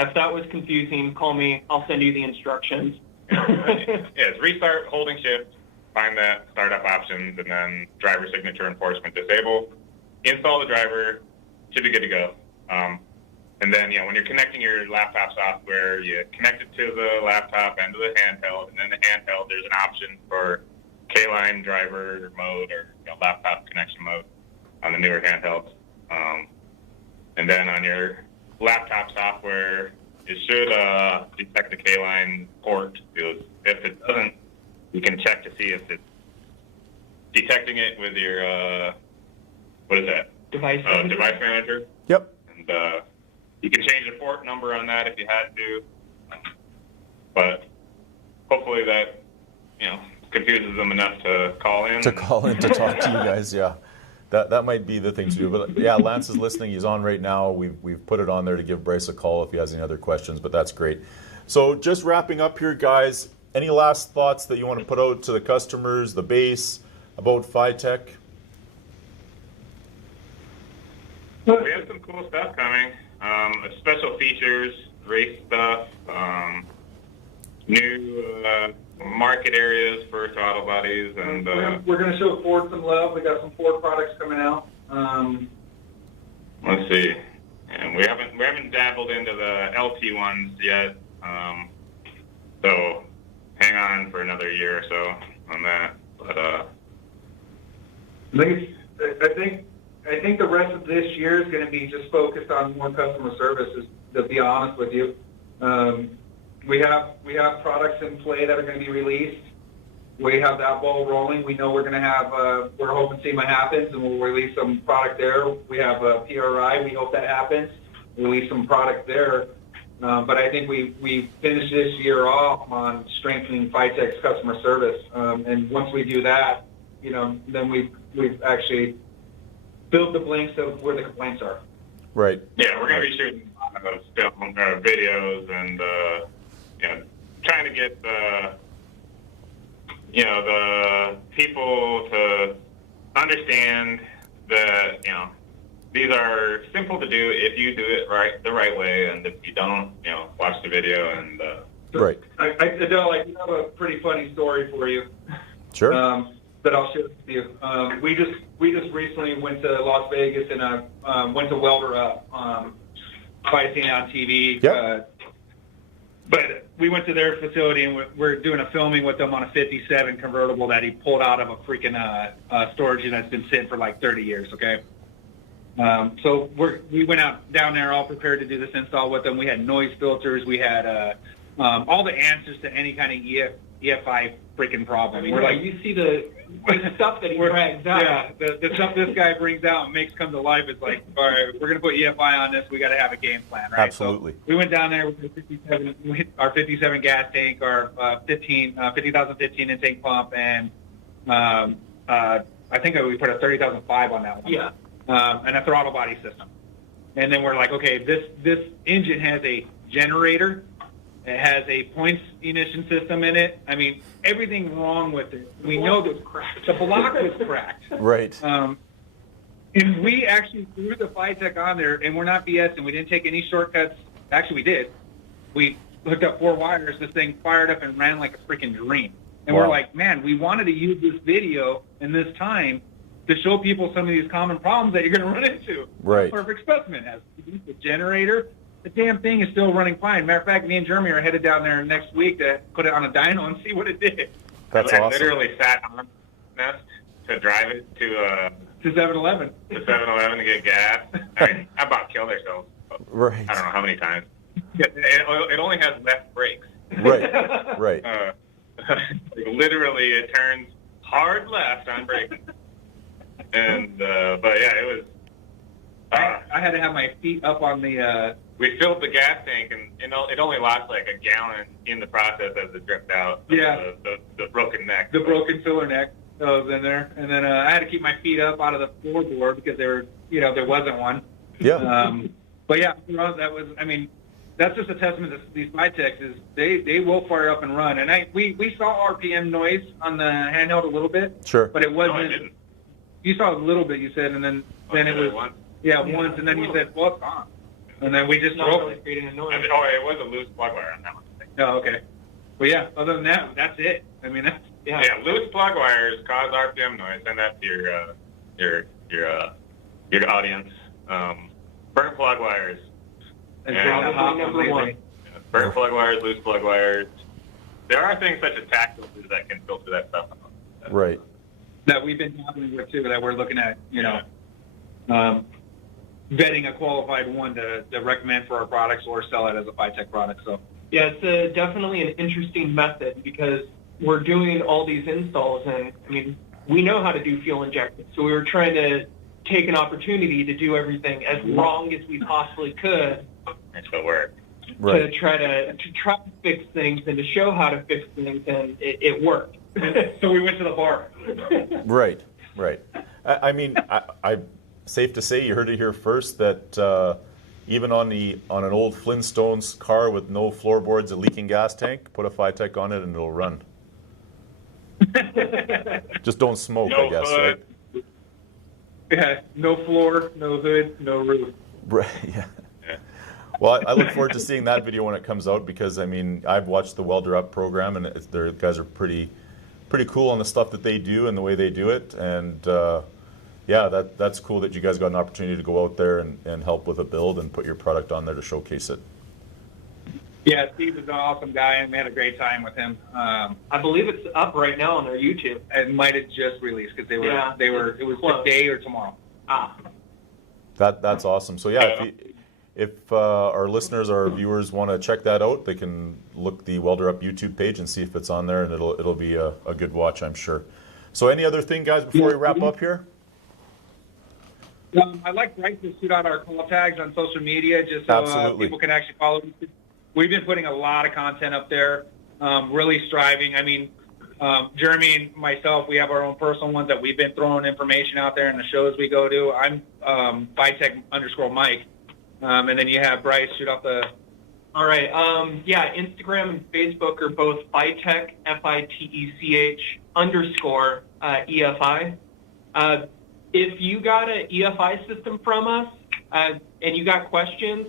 if that was confusing, call me. I'll send you the instructions. It's restart, holding shift, find that startup options, and then driver signature enforcement disable. Install the driver, should be good to go. And then, when you're connecting your laptop software, you connect it to the laptop and to the handheld. And then the handheld, there's an option for K-line driver mode or laptop connection mode on the newer handhelds. And then on your laptop software, it should detect the K-line port. If it doesn't, you can check to see if it's detecting it with your, what is that? Device manager. Device manager. Yep. And you can change the port number on that if you had to. But hopefully that, confuses them enough to call in. To call in to talk to you guys, yeah. That might be the thing to do. But yeah, Lance is listening. He's on right now. We've put it on there to give Bryce a call if he has any other questions, but that's great. So just wrapping up here, guys, any last thoughts that you want to put out to the customers, the base, about FiTech? We have some cool stuff coming. Special features, race stuff, new market areas for throttle bodies, and we're going to show Ford some love. We got some Ford products coming out. Let's see, and we haven't dabbled into the LT ones yet. So hang on for another year or so on that. But I think the rest of this year is going to be just focused on more customer services. To be honest with you. We have products in play that are going to be released. We have that ball rolling. We know we're going to have, we're hoping to see what happens, and we'll release some product there. We have a PRI. We hope that happens. Release some product there. But I think we finish this year off on strengthening FiTech's customer service. And once we do that, then we've actually filled the blanks of where the complaints are. Right. Yeah, we're going to be shooting film videos and trying to get the people to understand that these are simple to do if you do it the right way, and if you don't, watch the video and. Right. Adel, I do have a pretty funny story for you. Sure. That I'll share with you. We just recently went to Las Vegas and went to Welder Up. Probably seen it on TV. Yep. But we went to their facility and we're doing a filming with them on a 57 convertible that he pulled out of a freaking storage unit that's been sitting for like 30 years. Okay. So we went out down there all prepared to do this install with them. We had noise filters. We had all the answers to any kind of EFI freaking problem. We're like, you see the stuff that he brings out. Yeah, the stuff this guy brings out and makes come to life. It's like, all right, we're going to put EFI on this. We got to have a game plan, right? Absolutely. So we went down there with our 57 gas tank, our 50,015 intake pump, and I think we put a 30,005 on that one. Yeah. And a throttle body system. And then we're like, okay, this engine has a generator. It has a points ignition system in it. I mean, everything wrong with it. We know that the block was cracked. Right. And we actually threw the FiTech on there, and we're not BSing. We didn't take any shortcuts. Actually, we did. We hooked up 4 wires. This thing fired up and ran like a freaking dream. And Wow. we're like, man, we wanted to use this video and this time to show people some of these common problems that you're going to run into. Right. Perfect specimen has the generator. The damn thing is still running fine. Matter of fact, me and Jeremy are headed down there next week to put it on a dyno and see what it did. That's I awesome. literally sat on Nest to drive it to 7-Eleven. the 7-Eleven to get gas. I mean, I about killed ourselves. Right. I don't know how many times. It only has left brakes. Right. Right. Literally, it turns hard left on braking. And but yeah, it was. I had to have my feet up on the. We filled the gas tank, and it only lost like a gallon in the process as it dripped out. Yeah. The broken neck. The broken filler neck that was in there, and then I had to keep my feet up out of the floorboard because there wasn't one. Yeah. But yeah, that was. I mean, that's just a testament to these FiTechs is they will fire up and run. And we saw RPM noise on the handheld a little bit. Sure. But it wasn't. No, I didn't. You saw a little bit, you said, and then it was once. once, and then you said, well, it's on. And then we just Not broke really it. creating a noise. It was a loose plug wire on that one. Oh, okay. Well, yeah. Other than that, that's it. I mean, that's Yeah, loose plug wires cause RPM noise. Send that to your audience. Burnt plug wires Probably number one. Burnt plug wires, loose plug wires. There are things such as tack filters that can filter that stuff out. Right. That we've been talking with too, that we're looking at, vetting a qualified one to recommend for our products or sell it as a FiTech product. So yeah, it's definitely an interesting method because we're doing all these installs, and I mean, we know how to do fuel injection, so we were trying to take an opportunity to do everything as wrong as we possibly could. It's the work. To try to fix things and to show how to fix things, and it worked. So we went to the bar. Right. I mean, I safe to say you heard it here first that even on an old Flintstones car with no floorboards, a leaking gas tank, put a FiTech on it and it'll run. Just don't smoke, I guess, right? Yeah, no floor, no hood, no roof. Right. Yeah. Well, I look forward to seeing that video when it comes out because, I mean, I've watched the Welder Up program and the guys are pretty cool on the stuff that they do and the way they do it. And, that's cool that you guys got an opportunity to go out there and help with a build and put your product on there to showcase it. Yeah, Steve is an awesome guy, and we had a great time with him. I believe it's up right now on their YouTube. It might have just released because it was today or tomorrow. That's awesome. So, if our listeners, our viewers want to check that out, they can look the Welder Up YouTube page and see if it's on there, and it'll be a good watch, I'm sure. So any other thing, guys, before we wrap up here? I'd like Bryce to shoot out our call tags on social media just so people can actually follow us. We've been putting a lot of content up there, really striving. I mean, Jeremy and myself, we have our own personal ones that we've been throwing information out there in the shows we go to. I'm FiTech_Mike. And then you have Bryce shoot off the... All right. Instagram and Facebook are both FiTech, FiTech_EFI. If you got an EFI system from us and you got questions,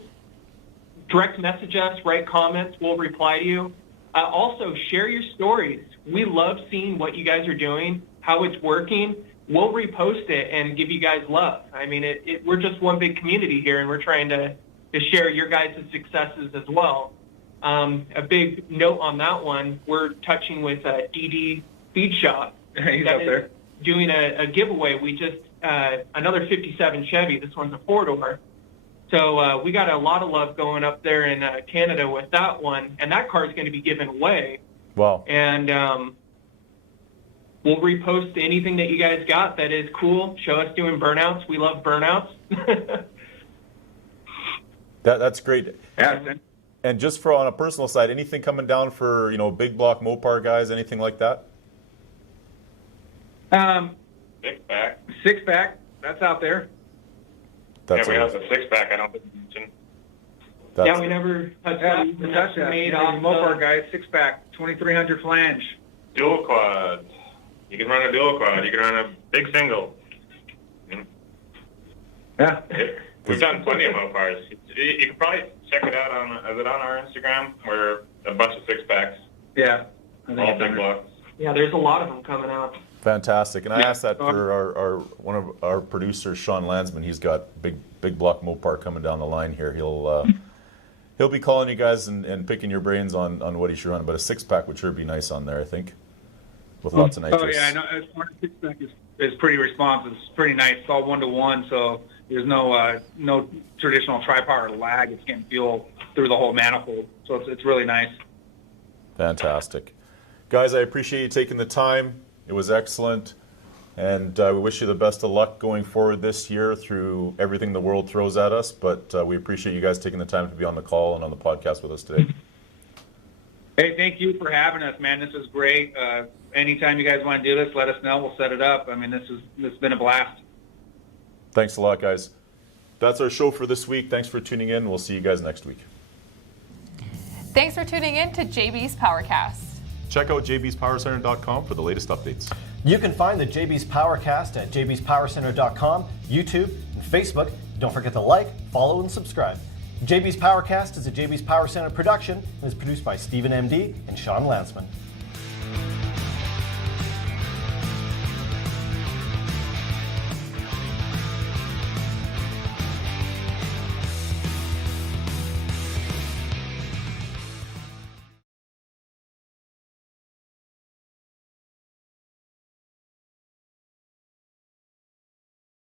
direct message us, write comments, we'll reply to you. Also, share your stories. We love seeing what you guys are doing, how it's working. We'll repost it and give you guys love. I mean, we're just one big community here, and we're trying to share your guys' successes as well. A big note on that one, we're touching with DD Feed Shop. He's up there. Doing a giveaway. We just, another 57 Chevy. This one's a 4-door. So we got a lot of love going up there in Canada with that one, and that car is going to be given away. Wow. And we'll repost anything that you guys got that is cool. Show us doing burnouts. We love burnouts. That's great. Yeah. And just for on a personal side, anything coming down for big block Mopar guys, anything like that? Six pack. That's out there. We have the 6-pack. I don't think you mentioned. We never touched that. Made Mopar guys, 6-pack, 2300 flange. Dual quads. You can run a dual quad. You can run a big single. Yeah. We've done plenty of Mopars. You can probably check it out on our Instagram? We're a bunch of 6-packs. Yeah. All big blocks. Yeah, there's a lot of them coming out. Fantastic. And I asked that for one of our producers, Sean Landsman. He's got big block Mopar coming down the line here. He'll be calling you guys and picking your brains on what he should run. But a 6-pack would sure be nice on there, I think, with lots of nitrous. Oh yeah, I know. A 6-pack is pretty responsive. It's pretty nice. It's all 1-to-1, so there's no traditional tri-power lag. It's getting fuel through the whole manifold, so it's really nice. Fantastic, guys. I appreciate you taking the time. It was excellent, and we wish you the best of luck going forward this year through everything the world throws at us, but we appreciate you guys taking the time to be on the call and on the podcast with us today. Hey, thank you for having us, man. This is great. Anytime you guys want to do this, let us know. We'll set it up. I mean, this has been a blast. Thanks a lot, guys. That's our show for this week. Thanks for tuning in. We'll see you guys next week. Thanks for tuning in to JB's Powercast. Check out jbspowercenter.com for the latest updates. You can find the JB's Powercast at jbspowercenter.com, YouTube, and Facebook. Don't forget to like, follow, and subscribe. JB's Powercast is a JB's Power Center production and is produced by Stephen MD and Sean Landsman.